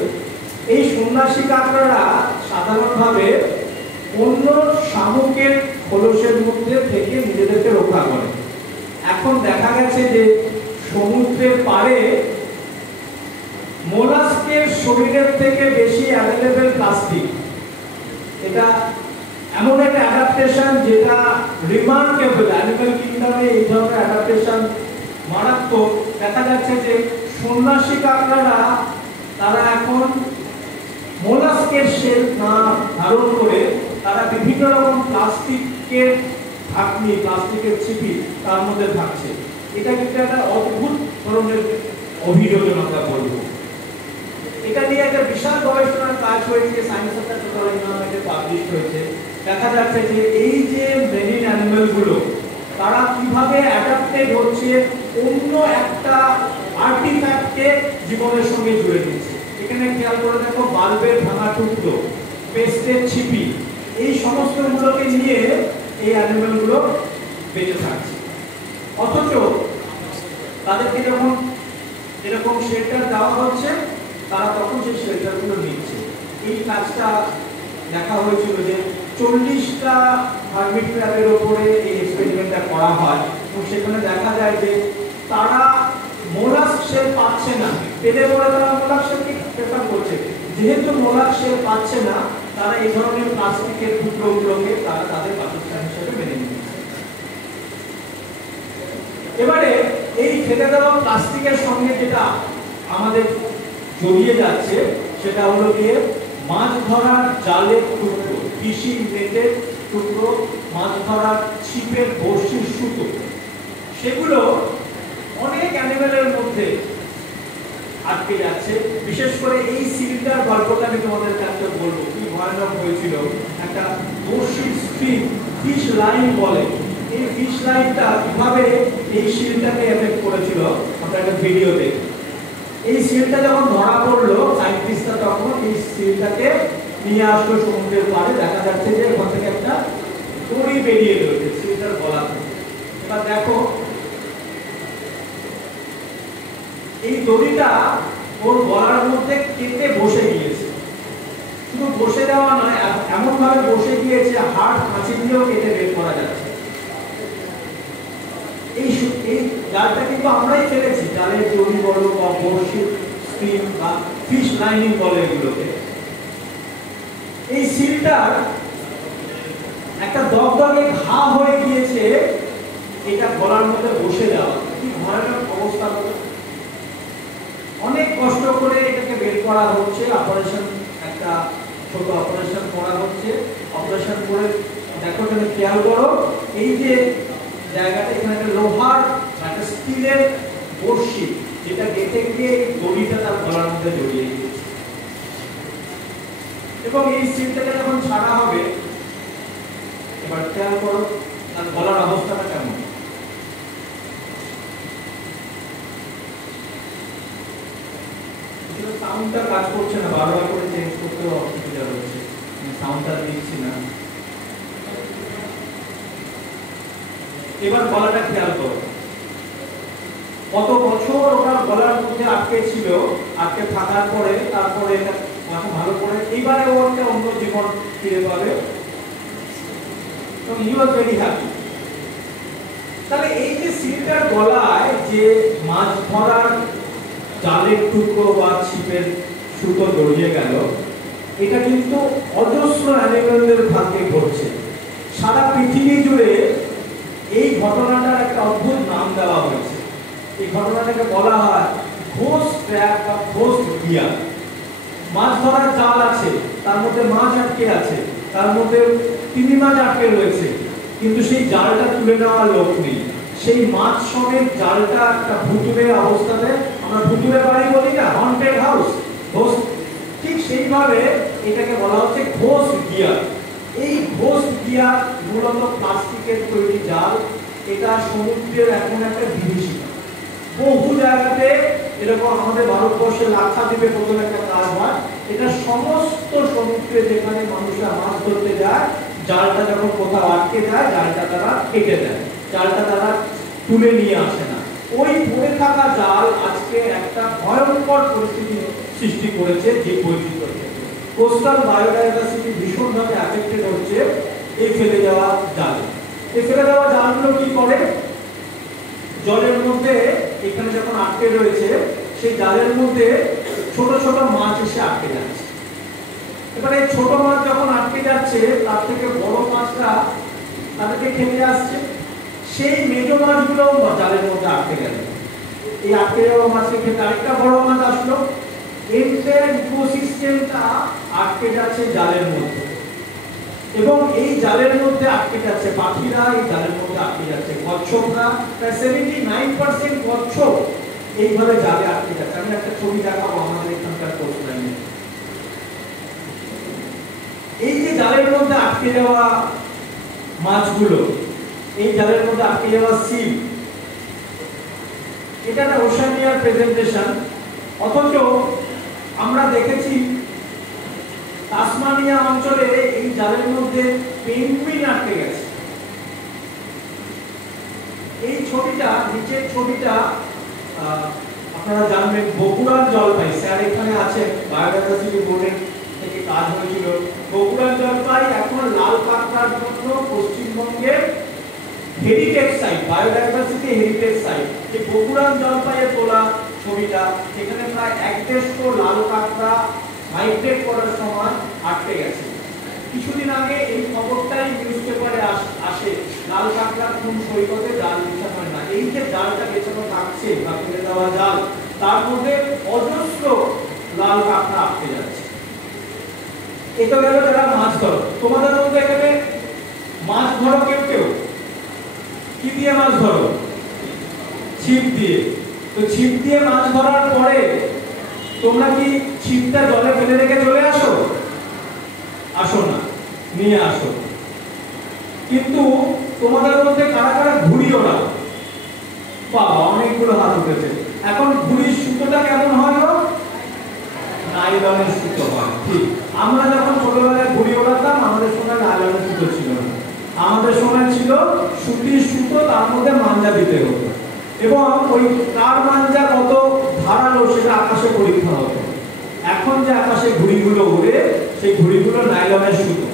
এই সন্ন্যাসী কাঁকড়ারা সাধারণভাবে অন্য শামুকের খোলসের মধ্যে থেকে নিজেদেরকে রক্ষা করে। এখন দেখা গেছে যে সমুদ্রের পাড়ে মোলাস্কের শরীরের থেকে বেশি অ্যাভেলেবল প্লাস্টিক। এটা এমন একটা অ্যাডাপ্টেশন যেটা রিমার্কেবল। অ্যানিমাল কিংডমে এই ধরনের অ্যাডাপ্টেশন মারাত্মক। দেখা যাচ্ছে যে সন্ন্যাসী কাঁকড়ারা তারা এখন মোলাস্কের শেল না ধারণ করে তারা বিভিন্ন রকম প্লাস্টিকের ঢাকনি, প্লাস্টিকের ছিপি তার মধ্যে থাকছে। এটা কিন্তু একটা অদ্ভুত ধরনের অভিযোজন আমরা বলবো। এটা নিয়ে একটা বিশাল গবেষণার কাজ হয়েছে, সায়েন্স অফ দ্য টোটাল এনভায়রনমেন্টে পাবলিশ হয়েছে। দেখা যাচ্ছে যে এই যে মেরিন অ্যানিমাল গুলো তারা কিভাবে অ্যাডাপ্টেড হচ্ছে অন্য একটা আর্টিফ্যাক্টকে জীবনের সঙ্গে জুড়ে দিচ্ছে। এখানে খেয়াল করে দেখো, বাল্বের ভাঙা টুকরো, পেস্টের ছিপি, এই সমস্ত গুলোকে নিয়ে এই অ্যানিমাল গুলো বেঁচে থাকছে। অথচ তাদেরকে যখন এরকম শেল্টার দেওয়া হচ্ছে তারা তখন সেই শেল্টারগুলো নিচ্ছে। এই কাজটা দেখা হয়েছিল যে 40টা হার্মিট ক্র্যাবের উপরে এই এক্সপেরিমেন্টটা করা হয়, এবং সেখানে দেখা যায় যে তারা মোলাস্ক শেল পাচ্ছে না। পেলে পরে তারা মোলাস্ক শেলকে প্রেফার করছে, যেহেতু মোলাস্ক শেল পাচ্ছে না তারা এই ধরনের প্লাস্টিকের টুকরোগুলোকে তারা তাদের বাসস্থান হিসেবে মেনে নিচ্ছে। এবারে এই ফেলে দেওয়া প্লাস্টিকের সঙ্গে যেটা আমাদের জড়িয়ে যাচ্ছে সেটা হলো গিয়ে মাছ ধরার জালের টুকরো, ফিশিং নেটের টুকরো, মাছ ধরার ছিপের বড়শির সুতো। সেগুলো অনেক অ্যানিমেলের মধ্যে আটকে যাচ্ছে। বিশেষ করে এই সিলটার গল্পটা আমি তোমাদের কাছে বলবো, কি ভয়ানক হয়েছিল। একটা বড়শির স্ট্রিং, ফিশ লাইন বলে, এই ফিশ লাইনটা কিভাবে এই সিলটাকে এফেক্ট করেছিল আমরা একটা ভিডিও দেখি। এই সিলটা যখন ধরা পড়লো, সায়েন্টিস্টরা তখন এই সিলটাকে নিয়ে আসলো সমুদ্রের পাড়ে। দেখা যাচ্ছে যে ওখান থেকে একটা দড়ি বেরিয়ে রয়েছে সিলটার গলা থেকে। এবার দেখো এই দড়িটা ওর গলার মধ্যে কেটে বসে গিয়েছে। শুধু বসে দেওয়া নয়, এমন ভাবে বসে গিয়েছে হাড় খাঁচি দিয়েও কেটে বের করা যাচ্ছে। এই জালটা কিন্তু আমরাই ফেলেছি, জালের দড়ি বলো বা বড়শি স্ট্রিং বা ফিশ লাইনিং বলে এগুলোকে। এই সিলটার একটা দগদগে ঘা হয়ে গিয়েছে এটা গলার মধ্যে বসে যাওয়া। কি ভয়ানক অবস্থা হলো। অনেক কষ্ট করে এটাকে বের করা হচ্ছে, অপারেশন একটা ছোট অপারেশন করা হচ্ছে। অপারেশন করে দেখো এখানে খেয়াল করো, এই যে জায়গাটা এখানে একটা লোহার একটা স্টিলের বড়শি, যেটা গেটে গিয়ে এই দড়িটা তার গলার মধ্যে জড়িয়ে গিয়েছে। এবং এই স্টিলটাকে যখন ছাড়া হবে, এবার খেয়াল করো তার গলার অবস্থাটা কেমন। সাউন্ডটা কাজ করছে না, বারবার করে চেঞ্জ করতেও অসুবিধা হচ্ছে, সাউন্ডটা দিচ্ছি না। এবার গলাটা খেয়াল করো, কত বছর ওটার গলার মধ্যে আটকে ছিল, আটকে থাকার পরে তারপরে এটা মাথা ভালো করে এইবারে ও একটা অন্য জীবন ফিরে পাবে। হি ওয়াজ ভেরি হ্যাপি। তাহলে এই যে সিলটার গলায় যে মাছ ধরার জালের টুকরো বা ছিপের সুতো জড়িয়ে গেল, এটা কিন্তু অজস্র অ্যানিমেলদের ভাগ্যে ঘটছে। সারা পৃথিবী জুড়ে এই ঘটনাটার একটা অদ্ভুত নাম দেওয়া হয়েছে। এই ঘটনাটাকে বলা হয় ঘোস্ট ট্র্যাপ বা ঘোস্ট গিয়ার। মাছ ধরার জাল আছে, তার মধ্যে মাছ আটকে আছে, তার মধ্যে তিমি মাছ আটকে রয়েছে, কিন্তু সেই জালটা তুলে নেওয়ার লোক নেই। সেই মাছ সমেত জালটা একটা ভুতুড়ে অবস্থাতে, আমরা ভুতুড়ে বাড়ি বলি না, হন্টেড হাউস, ঘোস্ট, ঠিক সেইভাবে এটাকে বলা হচ্ছে ঘোস্ট গিয়ার। এই ঘোস্ট গিয়ার মূলত প্লাস্টিকের তৈরি জাল। এটা সমুদ্রের এখন একটা বিভীষিকা। বহু জায়গাতে এরকম আমাদের ভারতবর্ষে লাক্ষাদ্বীপে প্রথম একটা কাজ হয়। এটা সমস্ত সমুদ্রে যেখানে মানুষরা মাছ ধরতে যায়, জালটা যখন কোথাও আটকে যায়, জালটা তারা কেটে দেয়, জালটা তারা তুলে নিয়ে আসে না। ওই পড়ে থাকা জাল আজকে একটা ভয়ঙ্কর পরিস্থিতি সৃষ্টি করেছে জীব বৈচিত্র্য ক্ষেত্রে। কোস্টাল বায়োডাইভার্সিটি ভীষণভাবে অ্যাফেক্টেড হচ্ছে এই ফেলে যাওয়া জাল। এই ফেলে যাওয়া জালগুলো কি করে, জলের মধ্যে এখানে যখন আটকে রয়েছে, সেই জালের মধ্যে ছোট ছোট মাছ এসে আটকে যাচ্ছে। এবারে ছোট মাছ যখন আটকে যাচ্ছে, তার থেকে বড় মাছটা তাদেরকে খেতে আসছে। সেই মেজো মাছগুলো জালের মধ্যে আটকে গেল। এই আটকে যাওয়া মাছকে খেতে আরেকটা বড় মাছ আসলো। এন্টায়ার ইকোসিস্টেমটা আটকে যাচ্ছে জালের মধ্যে, এবং এই জালের মধ্যে আটকে যাচ্ছে পাখিরা, এই জালের মধ্যে আটকে যাচ্ছে কচ্ছপরা। প্রায় 79% কচ্ছপ এইভাবে জালে আটকে যাচ্ছে। আমি একটা ছবি দেখাবো আমাদের এখানকার কোস্টলাইনে। এই যে জালের মধ্যে আটকে যাওয়া মাছগুলো, এই জালের মধ্যে আটকে যাওয়া সিল, এটা একটা ওশানিয়ার প্রেজেন্টেশন। অথচ আমরা দেখেছি তাসমানিয়া অঞ্চলে এই জালের মধ্যে পেঙ্গুইন আটকে গেছে। এই ছবিটা, নিচের ছবিটা আপনারা জানবেন বগুড়ার জলপাই, স্যার এখানে আছে, বায়োডাইভার্সিটি বোর্ডের থেকে কাজ হয়েছিল। বগুড়ার জলপাই এখন লাল কাঁকড়ার জন্য পশ্চিমবঙ্গের heritage site, biodiversity heritage site. এই বগুড়ার জলপাইয়ে তোলা ছবিটা, সেখানে প্রায় 150 লাল কাঁকড়া মাইগ্রেট করার সময় আটকে গেছে। কিছুদিন আগে এই খবরটাই নিউজ পেপারে আসে, লাল কাঁকড়া কোন সৈকতে জাল বিছানো হয় না। এই যে জালটা বেছানো থাকছে বা ফেলে দেওয়া জাল, তার মধ্যে অজস্র লাল কাঁকড়া আটকে যাচ্ছে। এটা গেল যারা মাছ ধরো। তোমাদের মধ্যে এখানে মাছ ধরো কেউ কেউ, কি দিয়ে মাছ ধরো? ছিপ দিয়ে। তো ছিপ দিয়ে মাছ ধরার পরে তোমরা কি ছিপটা জলে ফেলে রেখে চলে আসো? আসো না, নিয়ে আসো। কিন্তু তোমাদের মধ্যে কারা কারা ঘুড়ি ওড়াও? বাবা, অনেকগুলো হাত উঠেছে। এখন ঘুড়ির সুতোটা কেমন হয় গো? নাইলনের সুতো হয়। ঠিক, আমরা যখন ছোটবেলায় ঘুড়ি ওড়াতাম, আমাদের সময় নাইলনের সুতো ছিল না, আমাদের সময় ছিল সুতির সুতো, তার মধ্যে মাঞ্জা দিতে হতো, এবং ওই কার মাঞ্জা কত ধারালো সেটা আকাশে পরীক্ষা হতো। এখন যে আকাশে ঘুড়িগুলো উড়ে, সেই ঘুড়িগুলো নাইলনের সুতো।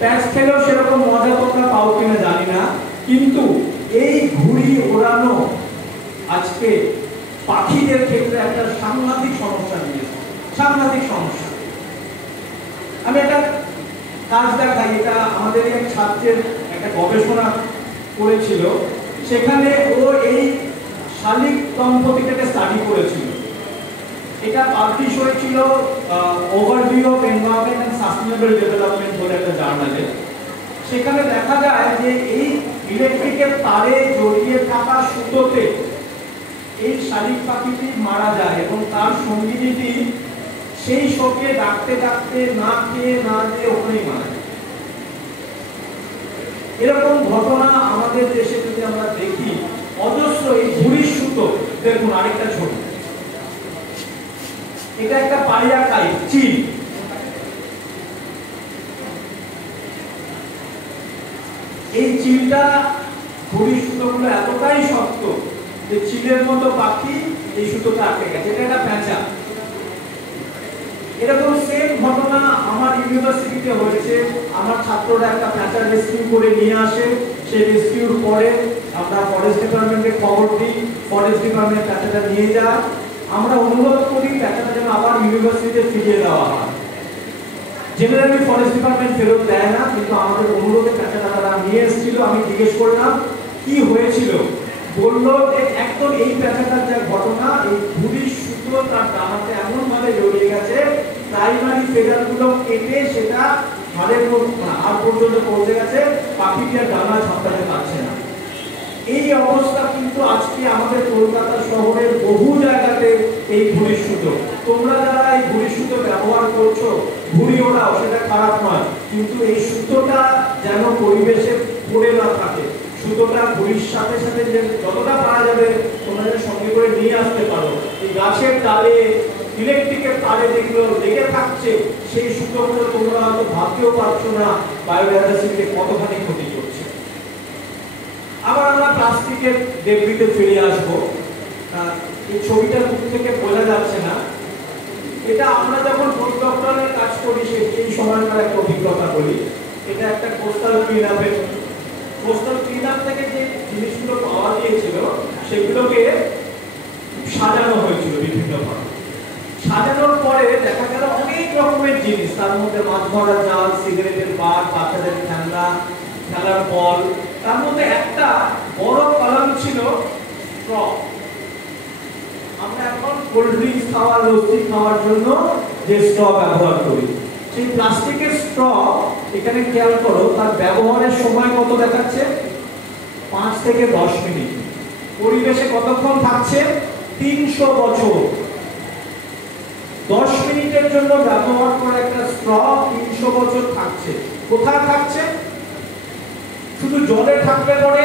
প্যাচ খেলেও সেরকম মজা তোমরা পাও কিনা জানি না, কিন্তু এই ঘুড়ি ওড়ানো আজকে পাখিদের ক্ষেত্রে একটা সাংঘাতিক সমস্যা নিয়েছে, সাংঘাতিক সমস্যা। আমি একটা কাজ দেখাই, এটা আমাদের এক ছাত্রের একটা গবেষণা করেছিল, সেখানে ও এই শালিক দম্পতিটাকে স্টাডি করেছিল। এটা পাবলিশ হয়েছিল overview of environment and sustainable development বলে একটা জার্নালে। সেখানে দেখা যায় যে এই ইলেকট্রিকের তারে জড়িয়ে থাকা সুতোতে এই শালিক পাখিটি মারা যায় এবং তার সঙ্গিনীটি সেই শোকে ডাকতে ডাকতে না খেয়ে না দিয়ে ওখানেই মারা যায়। এরকম ঘটনা আমাদের দেশে যদি আমরা দেখি অজস্র। এই ঝুড়ির সুতো দেখুন, আরেকটা ছবি, এটা একটা পাইয়া কাই চিল। এই চিলটা ঝুড়ির সুতোগুলো এতটাই শক্ত যে চিলের মতো পাখি এই সুতোটা আটকে গেছে। এটা একটা প্যাঁচা। এরকম সেম ঘটনা আমার ইউনিভার্সিটিতে হয়েছে। আমার ছাত্ররা একটা প্যাঁচা রেস্কিউ করে নিয়ে আসে। সেই রেস্কিউর পরে আমরা ফরেস্ট ডিপার্টমেন্টকে খবর দিই, ফরেস্ট ডিপার্টমেন্ট প্যাঁচাটা নিয়ে যায়। আমরা অনুরোধ করি প্যাঁচাটা যেন আবার ইউনিভার্সিটিতে ফিরিয়ে দেওয়া হয়। জেনারেলি ফরেস্ট ডিপার্টমেন্ট ফেরত দেয় না, কিন্তু আমাদের অনুরোধে প্যাঁচাটা তারা নিয়ে এসেছিল। আমি জিজ্ঞেস করলাম কি হয়েছিল, বললো যে একদম এই প্যাঁচাটার যা ঘটনা, এই ঝুড়ির সুতো তার ডানাতে এমন ভাবে জড়িয়ে গেছে, প্রাইমারি ফেদারগুলো কেটে সেটা হাড়ের হাড় পর্যন্ত পৌঁছে গেছে, পাখিটি আর ডানা ঝাপটাতে পারছে না। এই অবস্থা কিন্তু আজকে আমাদের কলকাতা শহরের বহু জায়গাতে এই ঘুড়ির সুতো। তোমরা যারা এই ঘুড়ির সুতো ব্যবহার করছো, ঘুড়ি ওড়াও, সেটা খারাপ নয়, কিন্তু এই সুতোটা যেন পরিবেশে পড়ে না থাকে। সুতোটা ঘুড়ির সাথে সাথে যে যতটা পারা যাবে তোমরা সঙ্গে করে নিয়ে আসতে পারো। এই গাছের ডালে, ইলেকট্রিকের তারে যেগুলো লেগে থাকছে, সেই সুতোগুলো তোমরা হয়তো ভাবতেও পারছো না বায়োডাইভার্সিটিকে কতখানি ক্ষতি করছে। আবার আমরা প্লাস্টিকের ডেব্রিতে ফিরে আসবো। এই ছবিটা দূর থেকে বোঝা যাচ্ছে না। এটা আমরা যখন পরিদপ্তরের কাজ করি সেই সময়কার একটা অভিজ্ঞতা বলি। এটা একটা কোস্টাল ক্লিন আপের। কোস্টাল ক্লিন আপ থেকে যে জিনিসগুলো পাওয়া গিয়েছিল সেগুলোকে সাজানো হয়েছিল বিভিন্নভাবে। সাজানোর পরে দেখা গেল অনেক রকমের জিনিস, তার মধ্যে মাছ ধরার জাল, সিগারেটের বার, বাচ্চাদের খেলনা, খেলার বল। তার মধ্যে একটা বড় কলম ছিল স্ট্র। আমরা এখন কোল্ড ড্রিঙ্কস খাওয়া, লস্যি খাওয়ার জন্য যে স্ট্র ব্যবহার করি, সেই প্লাস্টিকের স্ট্র এখানে খেয়াল করো, তার ব্যবহারের সময় কত দেখাচ্ছে? 5 থেকে 10 মিনিট। পরিবেশে কতক্ষণ থাকছে? 300 বছর। 10 মিনিটের জন্য ব্যবহার করা একটা স্ট্র 300 বছর থাকছে। কোথায় থাকছে? শুধু জলে থাকলে পরে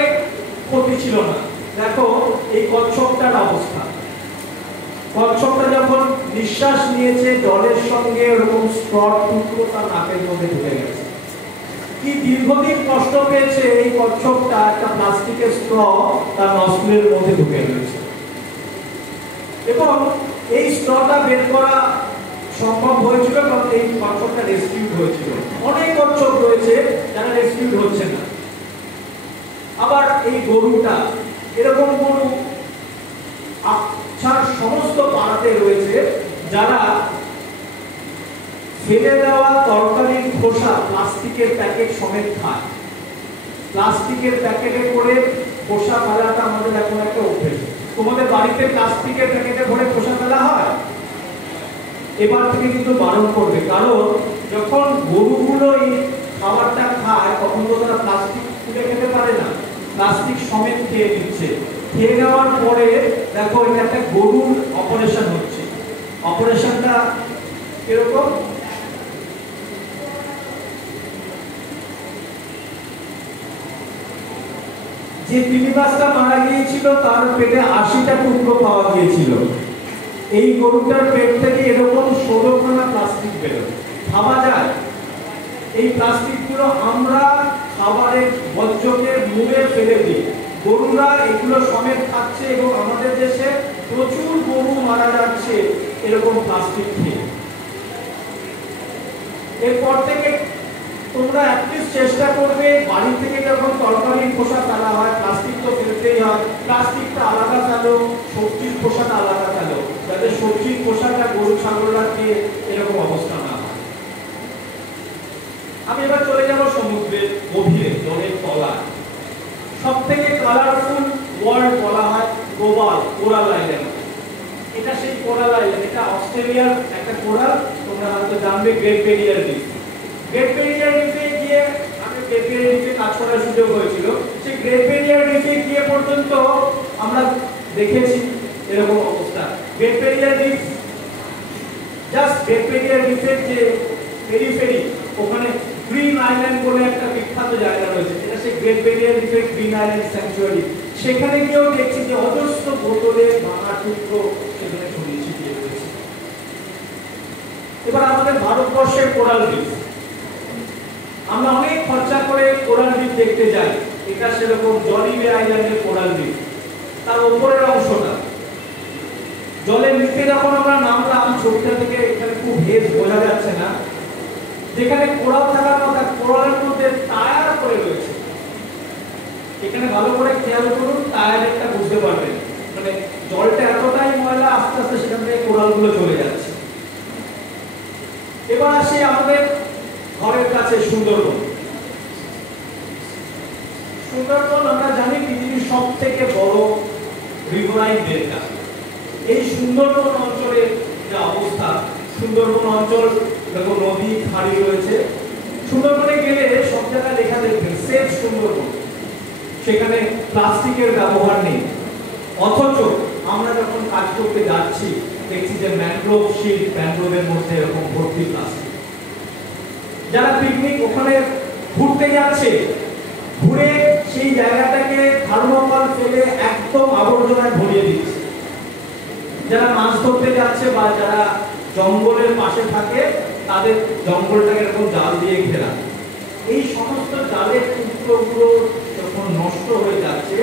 ক্ষতি ছিল না। দেখো এই কচ্ছপটার অবস্থা। কচ্ছপটা যখন নিঃশ্বাস নিয়েছে, জলের সঙ্গে এরকম স্ট্র টুকরো তার নাকের মধ্যে ঢুকে গেছে। কি দীর্ঘদিন কষ্ট পেয়েছে এই কচ্ছপটা, একটা প্লাস্টিকের স্ট্র তার নস্ট্রিলের মধ্যে ঢুকে রয়েছে। এবং এই স্ট্রটা বের করা সম্ভব হয়েছিল কারণ এই কচ্ছপটা রেস্কিউড হয়েছিল। অনেক কচ্ছপ রয়েছে যারা রেস্কিউড হচ্ছে না। আবার এই গরুটা, এরকম গরু আচ্ছার সমস্ত পাড়াতে রয়েছে যারা ফেলে দেওয়া তরকারির খোসা প্লাস্টিকের প্যাকেট সমেত খায়। প্লাস্টিকের প্যাকেটে করে খোসা ফেলাটা আমাদের এখন একটা অভ্যেস। তোমাদের বাড়িতে প্লাস্টিকের প্যাকেটে ভরে খোসা ফেলা হয়? এবার থেকে কিন্তু বারণ করবে, কারণ যখন গরুগুলো এই খাবারটা খায় তখন তো তারা প্লাস্টিক তুলে খেতে পারে না, প্লাস্টিক সমেত খেয়ে নিচ্ছে। খেয়ে নেওয়ার পরে দেখো এটা একটা গরুর অপারেশন হচ্ছে। অপারেশনটা কিরকম? যে পিনিবাসটা মারা গিয়েছিল তার পেটে 80টা টুকরো পাওয়া গিয়েছিল। এই গরুটার পেট থেকে এরকম 16খানা প্লাস্টিক বেরোয়। ভাবা যায় এই প্লাস্টিকগুলো আমরা খাবারের বর্জ্যকে মুড়ে ফেলে দিই, গরুরা এগুলো সমেত খাচ্ছে এবং আমাদের দেশে প্রচুর গরু মারা যাচ্ছে এরকম প্লাস্টিক খেয়ে। এরপর থেকে তোমরা অ্যাটলিস্ট চেষ্টা করবে বাড়ি থেকে যখন তরকারির খোসা ফেলা হয়, প্লাস্টিক তো ফেলতেই হয়, প্লাস্টিকটা আলাদা ফেলো, সবজির খোসাটা আলাদা ফেলো, যাতে সবজির খোসাটা গরু ছাগলরা খেয়ে এরকম অবস্থা না হয়। আমি এবার চলে যাব সমুদ্রের গভীরে, জলের তলায়। সব থেকে কালারফুল ওয়ার্ল্ড বলা হয় গ্লোবাল কোরাল আইল্যান্ড। এটা সেই কোরাল আইল্যান্ড, এটা অস্ট্রেলিয়ার একটা কোরাল, তোমরা হয়তো জানবে great barrier reef. Great barrier রিফে গিয়ে আমি গ্রেট ব্যারিয়ার রিফে কাজ করার সুযোগ হয়েছিল। সেই গ্রেট ব্যারিয়ার রিফে গিয়ে পর্যন্ত আমরা দেখেছি এরকম অবস্থা। Great barrier reef just great barrier রিফের যে পেরিফেরি, ওখানে গ্রিন আইল্যান্ড বলে একটা বিখ্যাত জায়গা রয়েছে, এটা সেই গ্রেট ব্যারিয়ার রিফের গ্রিন আইল্যান্ড স্যাংচুয়ারি। সেখানে গিয়েও দেখছি যে অজস্র বোতলের ভাঙা টুকরো সেখানে ছড়িয়ে ছিটিয়ে রয়েছে। এবার আমাদের ভারতবর্ষের কোরাল রিফ, আমরা অনেক খরচা করে কোরাল রিফ দেখতে যাই। এটা সেরকম জলিবে আইল্যান্ডের কোরাল রিফ, তার উপরের অংশটা জলের নিচে যখন আমরা নামলাম, ছবিটা থেকে এখানে খুব হেজ বোঝা যাচ্ছে না, যেখানে কোরাল থাকার কথা কোরালের মধ্যে টায়ার পড়ে রয়েছে। এখানে ভালো করে খেয়াল করুন, টায়ারটা বুঝতে পারবেন, মানে জলটা এতটাই ময়লা, আস্তে আস্তে সেখান থেকে কোরালগুলো চলে যাচ্ছে। এবার আসি আমাদের ঘরের কাছে সুন্দরবন। সুন্দরবন আমরা জানি পৃথিবীর সব থেকে বড় রিভারাইন ডেল্টা। এই সুন্দরবন অঞ্চলের যে অবস্থা, সুন্দরবন অঞ্চল দেখো নদী খাড়ি রয়েছে। সুন্দরবনে গেলে সব জায়গায় লেখা দেখবেন সেফ সুন্দরবন, সেখানে প্লাস্টিকের ব্যবহার নেই। অথচ আমরা যখন কাজ করতে যাচ্ছি দেখছি যে ম্যানগ্রোভ শিল্ড, ম্যানগ্রোভের মধ্যে এরকম ভর্তি প্লাস্টিক। যারা পিকনিক ওখানে ঘুরতে যাচ্ছে, ঘুরে সেই জায়গাটাকে থার্মোকল ফেলে একদম আবর্জনায় ভরিয়ে দিচ্ছে। যারা মাছ ধরতে যাচ্ছে বা যারা জঙ্গলের পাশে থাকে, তাদের জঙ্গলটাকে এরকম জাল দিয়ে ঘেরা। এই সমস্ত জালের টুকরোগুলো যখন নষ্ট হয়ে যাচ্ছে,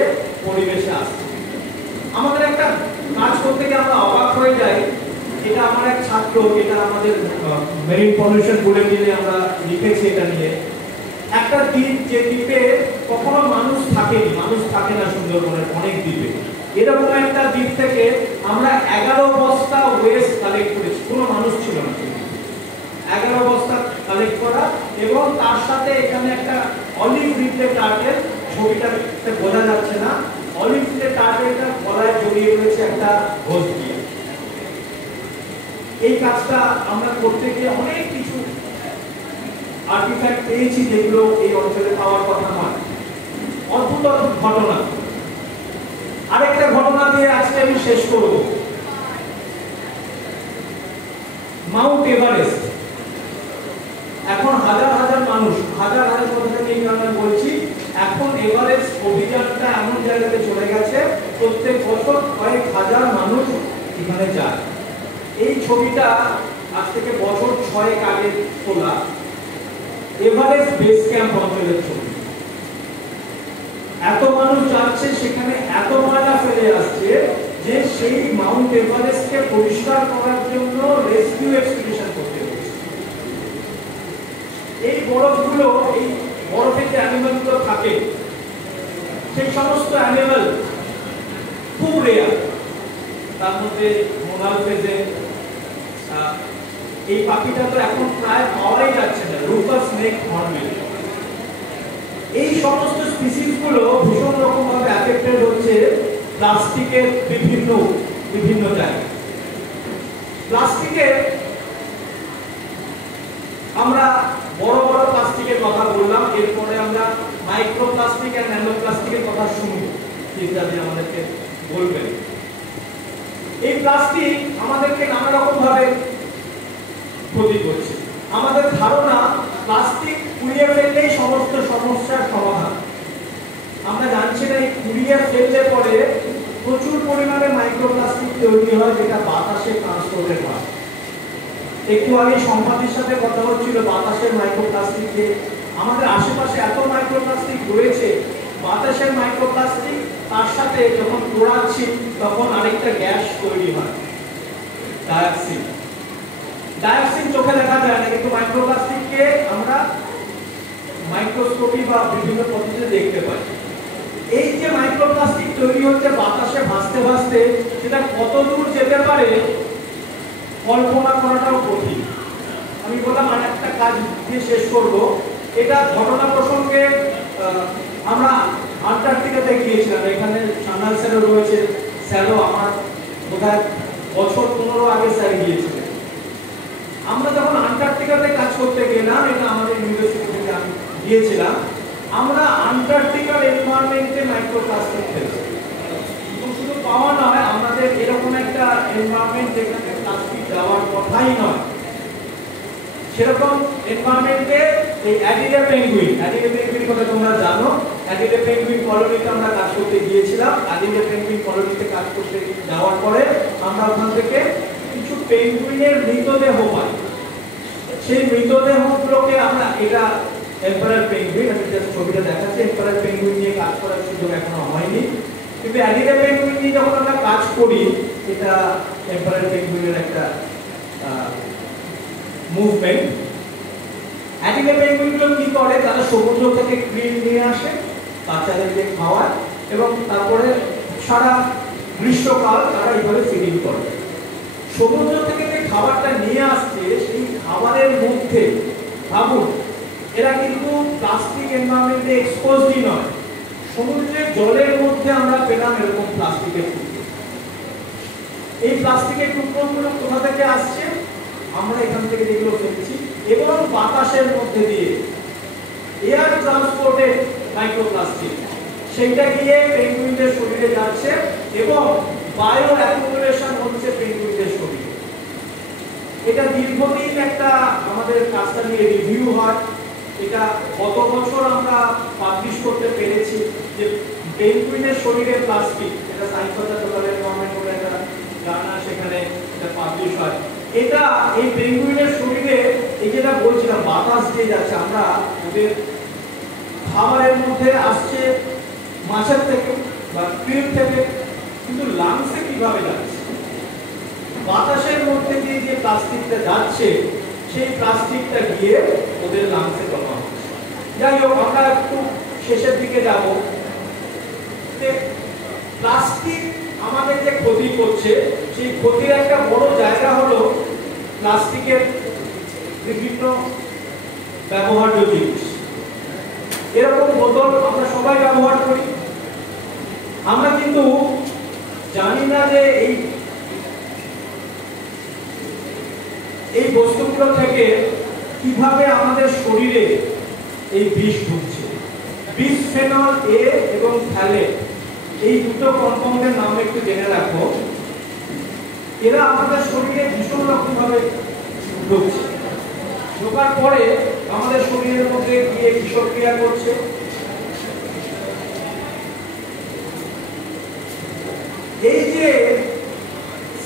পরিবেশে আসছে। আমাদের একটা কাজ করতে গিয়ে আমরা অবাক হয়ে যাই। এটা আমার এক ছাত্র, এটা আমাদের মেরিন পলিউশন বুলেটিনে আমরা লিখেছি এটা নিয়ে। একটা দ্বীপ, যে দ্বীপে কখনো মানুষ থাকেনি, মানুষ থাকে না সুন্দরবনের অনেক দ্বীপে, এরকম একটা দ্বীপ থেকে আমরা 11 বস্তা ওয়েস্ট কালেক্ট করেছি। কোনো মানুষ ছিল না, 11 বস্তা কালেক্ট করা, এবং তার সাথে এখানে একটা অলিভ রিডলে টার্টেল, ছবিটা বোঝা যাচ্ছে না, অলিভ রিডলে টার্টেলটা গলায় জড়িয়ে রয়েছে একটা ঘোষ দিয়ে। এই কাজটা আমরা করতে গিয়ে অনেক কিছু আর্টিফ্যাক্ট পেয়েছি যেগুলো এই অঞ্চলে পাওয়ার কথা নয়। অদ্ভুত অদ্ভুত ঘটনা। আরেকটা ঘটনা দিয়ে আজকে আমি শেষ করব। মাউন্ট এভারেস্ট, এখন হাজার হাজার মানুষ, হাজার হাজার কথা নিয়ে আমি বলছি, এখন এভারেস্ট অভিযানটা এমন জায়গাতে চলে গেছে, প্রত্যেক বছর কয়েক হাজার মানুষ এখানে যায়। এই ছবিটা আজ থেকে বছর 6 আগে তোলা এভারেস্ট বেস ক্যাম্প অঞ্চলের ছবি। এত মানুষ যাচ্ছে, সেখানে এত ময়লা ফেলে আসছে যে সেই মাউন্ট এভারেস্টকে পরিষ্কার করার জন্য রেস্কিউ এক্সপিডিশন করতে হচ্ছে। এই বরফগুলো, এই বরফে যে অ্যানিমেলগুলো থাকে, সেই সমস্ত অ্যানিমেল খুব রেয়ার। তার মধ্যে মোনাল ফেজেন্ট, এই পাখিটা তো এখন প্রায় পাওয়াই যাচ্ছে না, রুফাস স্নেক হর্নবিল। এই সমস্ত স্পিসিস গুলো ভীষণ রকম ভাবে অ্যাফেক্টেড হচ্ছে প্লাস্টিকের বিভিন্ন জায়গায়। প্লাস্টিকের আমরা বড় বড় প্লাস্টিকের কথা বললাম, এরপরে আমরা মাইক্রো প্লাস্টিক আর ন্যানো প্লাস্টিকের কথা শুনবো, ইত্যাদি আমাদেরকে বলবেন। এই প্লাস্টিক আমাদেরকে নানা রকম ভাবে ক্ষতি করছে। আমাদের ধারণা প্লাস্টিক পুড়িয়ে ফেললেই সমস্ত সমস্যার সমাধান। আমরা জানছি না এই পুড়িয়ে ফেললে পরে প্রচুর পরিমাণে মাইক্রোপ্লাস্টিক তৈরি হয়, যেটা বাতাসে ট্রান্সপোর্টেড হয়। একটু আগে সংবাদের সাথে কথা হচ্ছিল বাতাসের মাইক্রোপ্লাস্টিক, যে আমাদের আশেপাশে এত মাইক্রোপ্লাস্টিক রয়েছে। বাতাসের মাইক্রোপ্লাস্টিক, তার সাথে যখন পোড়াচ্ছি তখন আরেকটা গ্যাস তৈরি হয়, ডাইঅক্সিন। ডাইঅক্সিন চোখে দেখা যায় না, কিন্তু মাইক্রোপ্লাস্টিককে আমরা মাইক্রোস্কোপি বা বিভিন্ন পদ্ধতিতে দেখতে পাই। এই যে মাইক্রোপ্লাস্টিক তৈরি হচ্ছে বাতাসে ভাসতে ভাসতে, সেটা কত দূর যেতে পারে কল্পনা করাটাও কঠিন। আমি বললাম আর একটা কাজ দিয়ে শেষ করব। এটা ঘটনা প্রসঙ্গে আমরা আন্টার্কটিকাতে গিয়েছিলাম, এখানে সান্যাল স্যারও রয়েছে, স্যারও আমার বোধহয় বছর 15 আগে স্যার গিয়েছিলেন। আমরা যখন আন্টার্কটিকাতে কাজ করতে গেলাম, এটা আমাদের ইউনিভার্সিটি থেকে আমি গিয়েছিলাম, আমরা আন্টার্কটিকার এনভায়রনমেন্টে মাইক্রোপ্লাস্টিক পেয়েছি। শুধু পাওয়া নয়, আমাদের এরকম একটা এনভায়রনমেন্ট যেখানে প্লাস্টিক যাওয়ার কথাই নয়, সেরকম এনভায়রনমেন্টে এই অ্যাডিলে পেঙ্গুইন কথা তোমরা জানো। অ্যাডিলে পেঙ্গুইন কলোনিতে আমরা কাজ করতে গিয়েছিলাম। অ্যাডিলে পেঙ্গুইন কলোনিতে কাজ করতে যাওয়ার পরে আমরা ওখান থেকে কিছু পেঙ্গুইনের মৃতদেহ পাই। সেই মৃতদেহগুলোকে আমরা, এটা এম্পারার পেঙ্গুইন, আমি জাস্ট ছবিটা দেখাচ্ছি। এম্পারার পেঙ্গুইন নিয়ে কাজ করার সুযোগ এখনো হয়নি, কিন্তু অ্যাডিলে পেঙ্গুইন নিয়ে যখন আমরা কাজ করি, এটা এম্পারার পেঙ্গুইনের একটা মুভমেন্ট। অ্যাডিলে পেঙ্গুইনগুলো কি করে, তারা সমুদ্র থেকে ক্রিম নিয়ে আসে, বাচ্চাদেরকে খাওয়ায় এবং তারপরে সারা গ্রীষ্মকাল তারা এইভাবে ফিডিং করে। সমুদ্র থেকে যে খাবারটা নিয়ে আসছে, সেই খাবারের মধ্যে ভাবুন, এরা কিন্তু প্লাস্টিক এনভায়রনমেন্টে এক্সপোজডই নয়। সমুদ্রের জলের মধ্যে আমরা পেলাম এরকম প্লাস্টিকের টুকরো। এই প্লাস্টিকের টুকরোগুলো কোথা থেকে আসছে? আমরা এখান থেকে যেগুলো ফেলছি, এবং বাতাসের মধ্যে দিয়ে এয়ার ট্রান্সপোর্টেড মাইক্রোপ্লাস্টিক, সেইটা গিয়ে পেঙ্গুইনদের শরীরে যাচ্ছে এবং বায়ো অ্যাকুমুলেশন হচ্ছে পেঙ্গুইনদের শরীরে। এটা দীর্ঘদিন একটা আমাদের কাজটা নিয়ে রিভিউ হয়। এটা গত বছর আমরা পাবলিশ করতে পেরেছি যে পেঙ্গুইনের শরীরে প্লাস্টিক, এটা science of the total environment বলে একটা জার্নাল, সেখানে এটা পাবলিশ হয়। এটা এই পেঙ্গুইনের শরীরে, এই যেটা বলছিলাম বাতাস দিয়ে যাচ্ছে, আমরা ওদের খাবারের মধ্যে আসছে মাছের থেকে বা ক্রিম থেকে, কিন্তু লাংসে কিভাবে যাচ্ছে? বাতাসের মধ্যে দিয়ে যে প্লাস্টিকটা যাচ্ছে, সেই প্লাস্টিকটা গিয়ে ওদের লাংসে জমা হচ্ছে। যাই হোক, আমরা একটু শেষের দিকে যাব। প্লাস্টিক আমাদের যে ক্ষতি করছে, সেই ক্ষতির একটা বড় জায়গা হলো প্লাস্টিকের বিভিন্ন ব্যবহার্য জিনিস। এরকম বোতল আমরা সবাই ব্যবহার করি। আমরা কিন্তু জানি না যে এই বস্তুগুলো থেকে কিভাবে আমাদের শরীরে এই বিষ ঢুকছে। বিসফেনল এ এবং ফ্যালেট, এই দুটো কম্পাউন্ডের নাম একটু জেনে রাখো। এরা আমাদের শরীরে ভীষণ রকম ভাবে ঢুকছে। ঢোকার পরে আমাদের শরীরের মধ্যে গিয়ে বিষক্রিয়া করছে। এই যে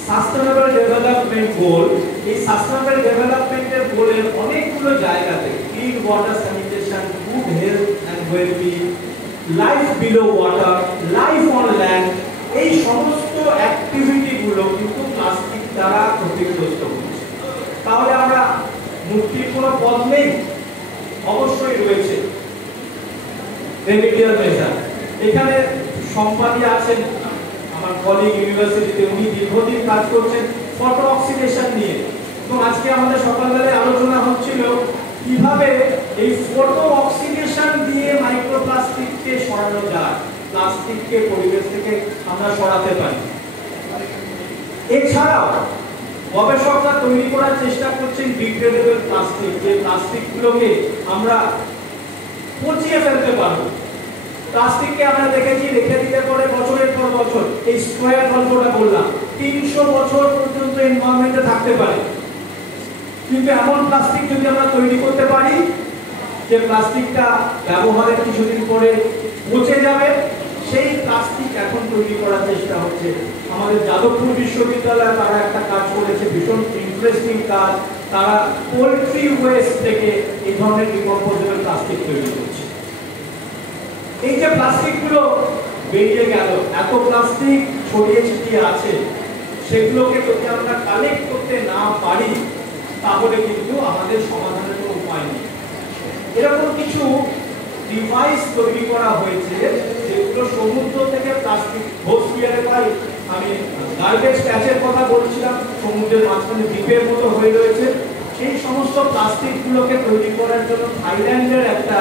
সাস্টেনেবল ডেভেলপমেন্ট গোল, এই সাস্টেনেবল ডেভেলপমেন্টের গোলের অনেকগুলো জায়গাতে clean water sanitation, good health and wellbeing, life below water, life on land, এই সমস্ত অ্যাক্টিভিটিগুলো কিন্তু প্লাস্টিক দ্বারা ক্ষতিগ্রস্ত হচ্ছে। তাহলে আমরা মুক্তির কোনো পথ নেই? অবশ্যই রয়েছে রেমিডিয়াল মেজার। এখানে সম্পাদী আছেন আমার কলিগ ইউনিভার্সিটিতে, উনি দীর্ঘদিন কাজ করছেন ফটো অক্সিডেশন নিয়ে, এবং আজকে আমাদের সকালবেলায় আলোচনা হচ্ছিল কিভাবে এই ফটো অক্সিডেশন দিয়ে মাইক্রোপ্লাস্টিককে সরানো যায়, প্লাস্টিককে পরিবেশ থেকে আমরা সরাতে পারি। এছাড়াও গবেষকরা তৈরি করার চেষ্টা করছেন ডিগ্রেডেবল প্লাস্টিক, যে প্লাস্টিকগুলোকে আমরা পচিয়ে ফেলতে পারবো। প্লাস্টিককে আমরা দেখেছি রেখে দিতে পারে বছরের পর বছর, এই স্কয়ার গল্পটা বললাম, 300 বছর পর্যন্ত এনভায়রনমেন্টে থাকতে পারে। কিন্তু এমন প্লাস্টিক যদি আমরা তৈরি করতে পারি যে প্লাস্টিকটা ব্যবহারের কিছুদিন পরে পচে যাবে, সেই প্লাস্টিক এখন তৈরি করার চেষ্টা হচ্ছে। আমাদের যাদবপুর বিশ্ববিদ্যালয়ে তারা একটা কাজ করেছে, ভীষণ ইন্টারেস্টিং কাজ। তারা পোল্ট্রি ওয়েস্ট থেকে এই ধরনের ডিকম্পোজেবল প্লাস্টিক তৈরি করছে। এই যে প্লাস্টিকগুলো বেরিয়ে গেল, এত প্লাস্টিক ছড়িয়ে ছিটিয়ে আছে, সেগুলোকে যদি আমরা কালেক্ট করতে না পারি, তাহলে কিন্তু আমাদের সমাধানের কোনো উপায় নেই। এরকম কিছু ডিভাইস তৈরি করা হয়েছে যেগুলো সমুদ্র থেকে প্লাস্টিক হোস্টিয়ারে পাই। আমি গার্বেজ প্যাচের কথা বলছিলাম, সমুদ্রের মাঝখানে দ্বীপের মতো হয়ে রয়েছে। সেই সমস্ত প্লাস্টিকগুলোকে তৈরি করার জন্য থাইল্যান্ডের একটা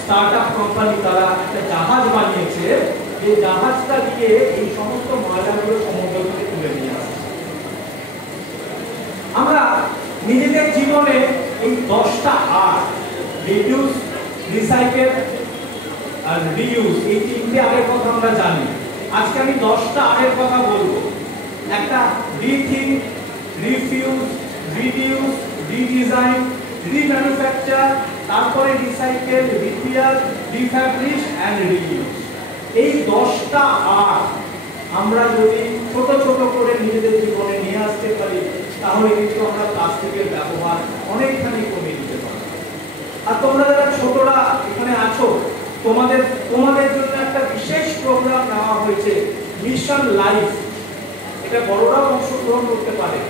স্টার্টআপ কোম্পানি তারা একটা জাহাজ বানিয়েছে। এই জাহাজটা দিয়ে এই সমস্ত ময়লাগুলো সমুদ্র থেকে তুলে নিয়ে আসে। নিজের জীবনে এই 10টা আর রিডিউস, রিসাইকেল আর রিইউজ, এই 3টে আরের কথা আমরা জানি। আজকে আমি 10টা আরের কথা বলবো। একটা রিথিঙ্ক, রিফিউজ, রিডিউস, রিডিজাইন, রিম্যানুফ্যাকচার, তারপরে রিসাইকেল, রিপেয়ার, রিফ্যাব্রিশ এন্ড রিইউজ। এই 10টা আর আমরা যদি ছোট ছোট করে নিজেদের জীবনে নিয়ে আসতে পারি, তাহলে কিন্তু আমরা প্লাস্টিকের ব্যবহার অনেকখানি কমিয়ে দিতে পারি। আর তোমরা যারা ছোটরা এখানে আছো, তোমাদের জন্য একটা বিশেষ প্রোগ্রাম নেওয়া হয়েছে, মিশন লাইফ। এটা বড়রাও অংশগ্রহণ করতে পারে।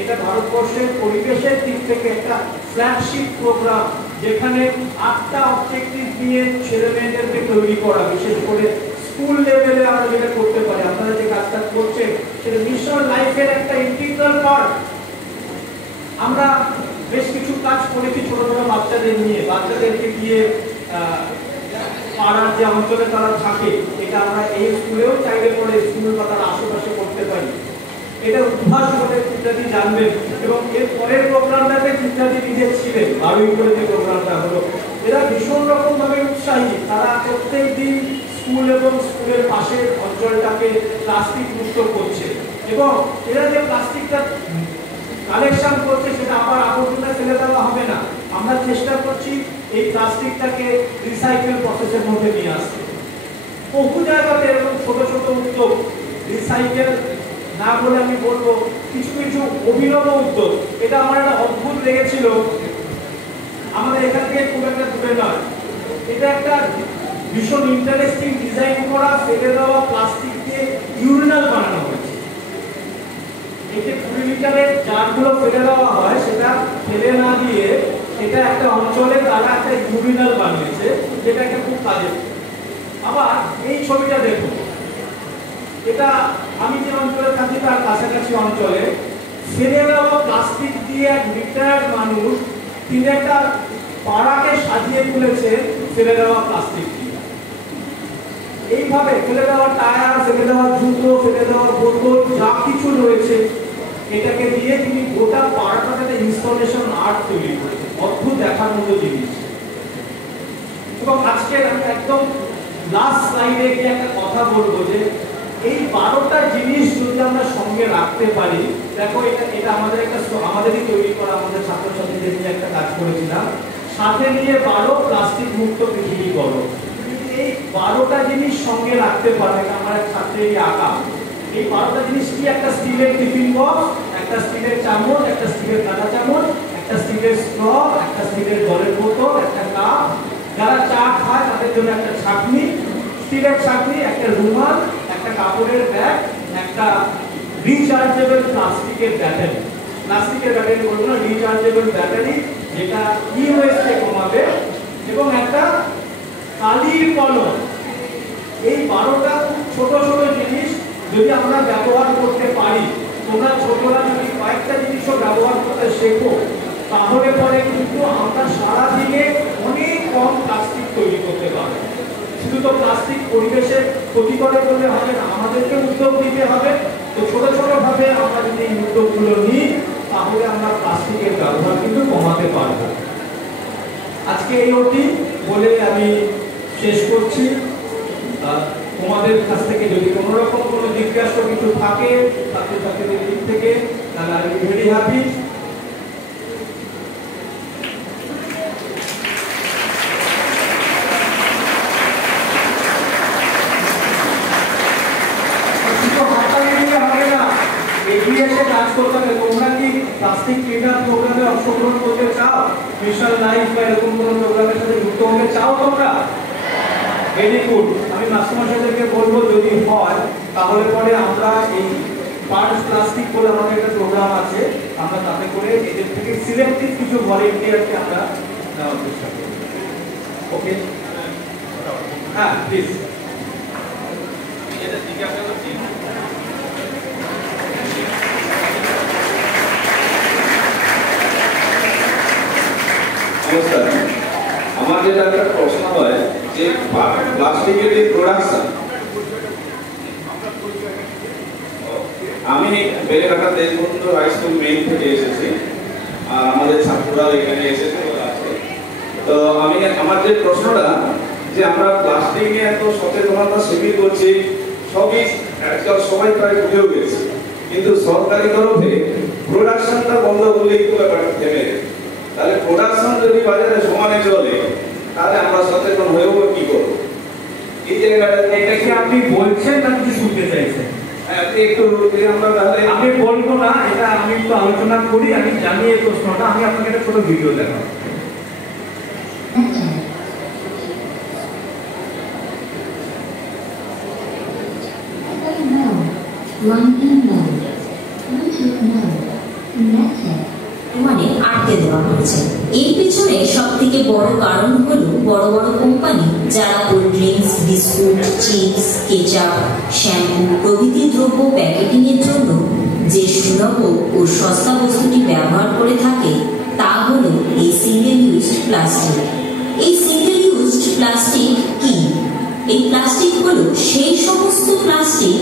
এটা ভারতবর্ষের পরিবেশের দিক থেকে একটা ফ্ল্যাগশিপ প্রোগ্রাম, যেখানে 8টা অবজেক্টিভ নিয়ে ছেলে মেয়েদেরকে তৈরি করা, বিশেষ করে স্কুল লেভেলে আমরা যেটা করতে পারি। আপনারা যে কাজটা করছেন সেটা মিশন লাইফের একটা ইন্টিগ্রাল পার্ট। আমরা বেশ কিছু কাজ করেছি ছোট ছোট বাচ্চাদের নিয়ে, বাচ্চাদেরকে দিয়ে পাড়ার যে অঞ্চলে তারা থাকে, এটা আমরা এই স্কুলেও চাইলে পরে স্কুল বা তার আশেপাশে করতে পারি। এটা উদ্ভাস বলে চিত্রাদি জানবেন। এবং এর পরের প্রোগ্রামটাতে চিত্রাদি নিজে ছিলেন, 12ই করে যে প্রোগ্রামটা হলো, এরা ভীষণ রকম ভাবে উৎসাহী। তারা প্রত্যেক দিন স্কুল এবং স্কুলের পাশের অঞ্চলটাকে প্লাস্টিক মুক্ত করছে, এবং এরা যে প্লাস্টিকটা কালেকশন করছে সেটা আবার আবর্জনা ফেলে দেওয়া হবে না। আমরা চেষ্টা করছি এই প্লাস্টিকটাকে রিসাইকেল প্রসেসের মধ্যে নিয়ে আসতে। বহু জায়গাতে এরকম ছোট ছোট উদ্যোগ, রিসাইকেল না বলে আমি বলবো কিছু কিছু অভিনব উদ্যোগ। এটা আমার একটা অদ্ভুত লেগেছিল। আমাদের এখান থেকে খুব একটা দূরে নয়, এটা একটা ভীষণ ইন্টারেস্টিং ডিজাইন করা ফেলে দেওয়া প্লাস্টিক দিয়ে ইউরিনাল বানানো হয়েছে। এই যে 20 লিটারের জারগুলো ফেলে দেওয়া হয়, সেটা ফেলে না দিয়ে এটা একটা অঞ্চলে তারা একটা ইউরিনাল বানিয়েছে, যেটা একটা খুব কাজের। আবার এই ছবিটা দেখুন, এটা আমি যে অঞ্চলে থাকি তার কাছাকাছি অঞ্চলে ফেলে দেওয়া প্লাস্টিক দিয়ে এক রিটায়ার্ড মানুষ, তিনি একটা পাড়াকে সাজিয়ে তুলেছে ফেলে দেওয়া প্লাস্টিক দিয়ে। এইভাবে ফেলে দেওয়া টায়ার, ফেলে দেওয়া জুতো, ফেলে দেওয়া বোতল যা কিছু রয়েছে, এটাকে দিয়ে তিনি গোটা পাড়াটাতে ইনস্টলেশন আর্ট তৈরি করেছে। অদ্ভুত দেখার মতো জিনিস। এবং আজকে আমি একদম লাস্ট স্লাইডে গিয়ে একটা কথা বলবো যে এই 12টা জিনিস যদি আমরা সঙ্গে রাখতে পারি, দেখো এটা আমাদেরই তৈরি করা, আমাদের ছাত্রছাত্রীদের নিয়ে একটা কাজ করেছিলাম, সাথে নিয়ে 12 প্লাস্টিক মুক্ত পৃথিবী করো। এই 12টা জিনিস সঙ্গে রাখতে পারবে আমার এক ছাত্রেরই আঁকা। এই 12টা জিনিস কি? একটা স্টিলের টিফিন বক্স, একটা স্টিলের চামচ, একটা স্টিলের কাঁটা চামচ, একটা স্টিলের স্ট্র, একটা স্টিলের জলের বোতল, একটা কাপ, যারা চা খায় তাদের জন্য একটা ছাঁকনি, স্টিলের ছাঁকনি, একটা রুমাল, একটা কাপড়ের ব্যাগ, একটা রিচার্জেবল প্লাস্টিকের ব্যাটারি। প্লাস্টিকের ব্যাটারি বলবো না, রিচার্জেবল ব্যাটারি, যেটা ই-ওয়েস্টে কমাবে, এবং একটা কালির কলম। এই 12টা ছোট ছোট জিনিস যদি আমরা ব্যবহার করতে পারি, তোমরা ছোটরা যদি কয়েকটা জিনিসও ব্যবহার করতে শেখো, তাহলে পরে কিন্তু আমরা সারাদিনে অনেক কম প্লাস্টিক তৈরি করতে পারবো। শুধু তো প্লাস্টিক পরিবেশের ক্ষতি করে বলে হবে না, আমাদেরকে উদ্যোগ নিতে হবে। তো ছোট ছোট ভাবে আমরা যদি এই উদ্যোগগুলো নিই, তাহলে আমরা প্লাস্টিকের ব্যবহার কিন্তু কমাতে পারবো। আজকে এই অবধি বলে আমি শেষ করছি। তোমাদের কাছ থেকে যদি কোনো রকম কোনো জিজ্ঞাসা কিছু থাকে ছাত্রছাত্রীদের দিক থেকে, তাহলে আমি ভেরি হ্যাপি। এগিয়ে এসে কাজ করতে হবে। তোমরা কি প্লাস্টিক ক্লিনার প্রোগ্রামে অংশগ্রহণ করতে চাও? মিশন লাইফ বা এরকম কোনো প্রোগ্রামের সাথে যুক্ত হতে চাও তোমরা? Very good. আমি মাস্টারমশাইদেরকে বলবো যদি হয় তাহলে পরে আমরা এই পার্টস প্লাস্টিক বলে আমাদের একটা প্রোগ্রাম আছে, আমরা তাতে করে এদের থেকে সিলেক্টিভ কিছু ভলেন্টিয়ারকে আমরা নেওয়ার চেষ্টা করব। ওকে, হ্যাঁ প্লিজ। এটা জিজ্ঞাসা করছি। নমস্কার, আমার যেটা একটা প্রশ্ন হয় যে প্লাস্টিকের যে প্রোডাকশন, আমি Beleghata Deshbandhu high school main থেকে এসেছি। আর আমাদের ছাত্ররাও এখানে এসেছে ওরা আছে। তো আমি আমার যে প্রশ্নটা যে আমরা প্লাস্টিক নিয়ে এত সচেতনতা শিবির করছি, সবই আজকাল সবাই প্রায় বুঝেও গেছে, কিন্তু সরকারি তরফে প্রোডাকশনটা বন্ধ করলেই তো ব্যাপারটা থেমে যাবে। তাহলে প্রোডাকশন যদি বাজারে সমানে চলে তাহলে আমরা সচেতন হয়েও কি করবো? এই জায়গাটা এটা কি আপনি বলছেন না কিছু শুনতে চাইছেন? আপনি একটু আমরা তাহলে আমি বলবো না, এটা আমি একটু আলোচনা করি, আমি জানি এই প্রশ্নটা, আমি আপনাকে একটা ছোট ভিডিও দেখাবো। Enter. Play mode. Line in mode. Bluetooth mode. Connected. মানে আটকে দেওয়া হয়েছে। এর পেছনে সব থেকে বড় কারণ হলো বড় বড় কোম্পানি যারা cold drinks, biscuit, chips, ketchup, shampoo প্রভৃতি দ্রব্য প্যাকেটিং এর জন্য যে সুলভ ও সস্তা বস্তুটি ব্যবহার করে থাকে তা হলো এই সিঙ্গেল ইউজড প্লাস্টিক। এই সিঙ্গেল ইউজড প্লাস্টিক কি? এই প্লাস্টিক হলো সেই সমস্ত প্লাস্টিক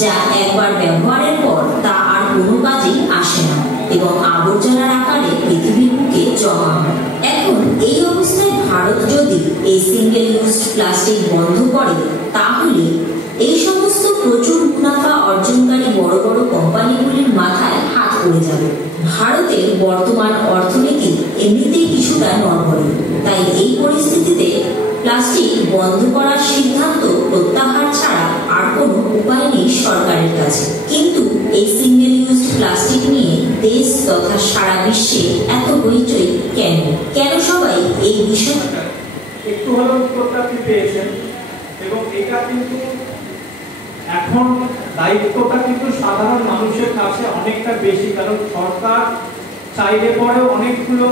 যা একবার ব্যবহারের পর তা আর কোনো কাজেই আসে না এবং আবর্জনার আকারে পৃথিবীর বুকে জমা হয়। এখন এই অবস্থায় ভারত যদি এই সিঙ্গেল ইউজড প্লাস্টিক বন্ধ করে তাহলে এই সমস্ত প্রচুর মুনাফা অর্জনকারী বড় বড় কোম্পানিগুলির মাথায় হাত পড়ে যাবে। ভারতের বর্তমান অর্থনীতি এমনিতেই কিছুটা নড়বড়ে, তাই এই পরিস্থিতিতে প্লাস্টিক বন্ধ করার সিদ্ধান্ত প্রত্যাহার ছাড়া আর কোনো উপায় নেই সরকারের কাছে। কিন্তু এই সিঙ্গেল ইউজ প্লাস্টিক নিয়ে দেশ তথা সারা বিশ্বে এত হইচই কেন? কেন সবাই এই বিষয় একটু হলেও উত্তরটা আপনি পেয়েছেন, এবং এটা কিন্তু এখন দায়িত্বটা কিন্তু সাধারণ মানুষের কাছে অনেকটা বেশি, কারণ সরকার চাইলে পরেও অনেকগুলো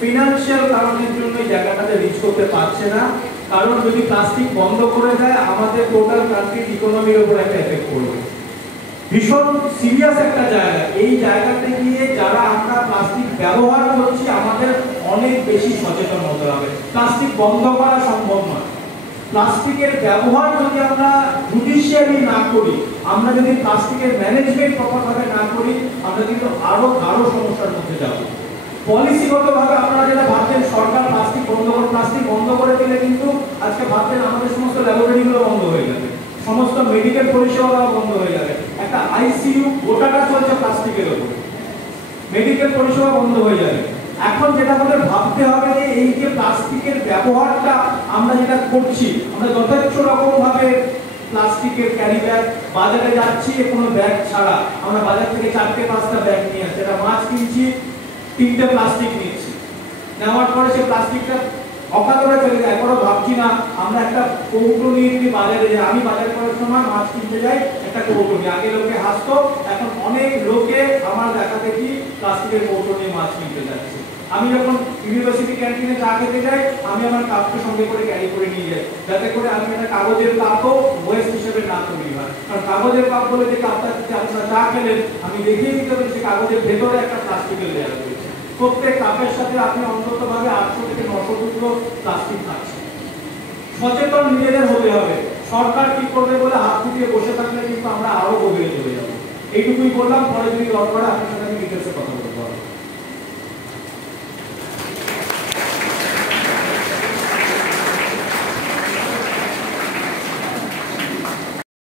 ফিনান্সিয়াল কারণের জন্য এই জায়গাটাতে রিচ করতে পারছে না। কারণ যদি প্লাস্টিক বন্ধ করে দেয় আমাদের টোটাল কান্ট্রির ইকোনমির উপর একটা এফেক্ট পড়বে, ভীষণ সিরিয়াস একটা জায়গা। এই জায়গাতে গিয়ে যারা আমরা প্লাস্টিক ব্যবহার করছি আমাদের অনেক বেশি সচেতন হতে হবে। প্লাস্টিক বন্ধ করা সম্ভব নয়, প্লাস্টিকের ব্যবহার যদি আমরা জুডিশিয়ালি না করি, আমরা যদি প্লাস্টিকের ম্যানেজমেন্ট প্রপারভাবে না করি, আমরা কিন্তু আরো সমস্যার মধ্যে যাব। পলিসিগতভাবে আপনারা যেটা ভাবছেন সরকার প্লাস্টিক বন্ধ করে দিলে কিন্তু আজকে ভাবছেন আমাদের সমস্ত ল্যাবরেটরিগুলো বন্ধ হয়ে যাবে, সমস্ত মেডিকেল পরিষেবা বন্ধ হয়ে যাবে, একটা আইসিইউ গোটাটা চলছে প্লাস্টিকের উপর, মেডিকেল পরিষেবা বন্ধ হয়ে যাবে। এখন যেটা আমাদের ভাবতে হবে যে এই যে প্লাস্টিকের ব্যবহারটা আমরা যেটা করছি, আমরা যথেচ্ছ রকম ভাবে প্লাস্টিকের ক্যারি ব্যাগ, বাজারে যাচ্ছি কোনো ব্যাগ ছাড়া, আমরা বাজার থেকে 4-5টা ব্যাগ নিয়ে আসছি, এটা মাছ কিনছি 3টে প্লাস্টিক নিচ্ছি, নেওয়ার পরে সেই প্লাস্টিকটা অকাতরে ফেলে যায়। এখনো ভাবছি না আমরা একটা কৌটো নিয়ে যদি বাজারে যাই, আমি বাজার করার সময় মাছ কিনতে যাই একটা কৌটো নিয়ে, আগে লোকে হাসতো, এখন অনেক লোকে আমার দেখা দেখি প্লাস্টিকের কৌটো নিয়ে মাছ কিনতে যাচ্ছে। আমি যখন ইউনিভার্সিটি ক্যান্টিনে চা খেতে যাই আমি আমার কাপকে সঙ্গে করে ক্যারি করে নিয়ে যাই, যাতে করে আমি একটা কাগজের কাপও ওয়েস্ট হিসেবে না তৈরি হয়। কারণ কাগজের কাপ বলে যে কাপটা আপনারা চা খেলেন আমি দেখিয়ে দিতে পারি সে কাগজের ভেতরে একটা প্লাস্টিকের লেয়ার রয়েছে। প্রত্যেক কাপের সাথে আপনি অন্তত ভাবে 800 থেকে 900 টুকরো প্লাস্টিক থাকছে। সচেতন নিজেদের হতে হবে। সরকার কি করবে বলে হাত ফুটিয়ে বসে থাকলে কিন্তু আমরা আরো গভীরে চলে যাবো। এইটুকুই বললাম, পরে যদি দরকার আপনার সাথে আমি ডিটেলসে কথা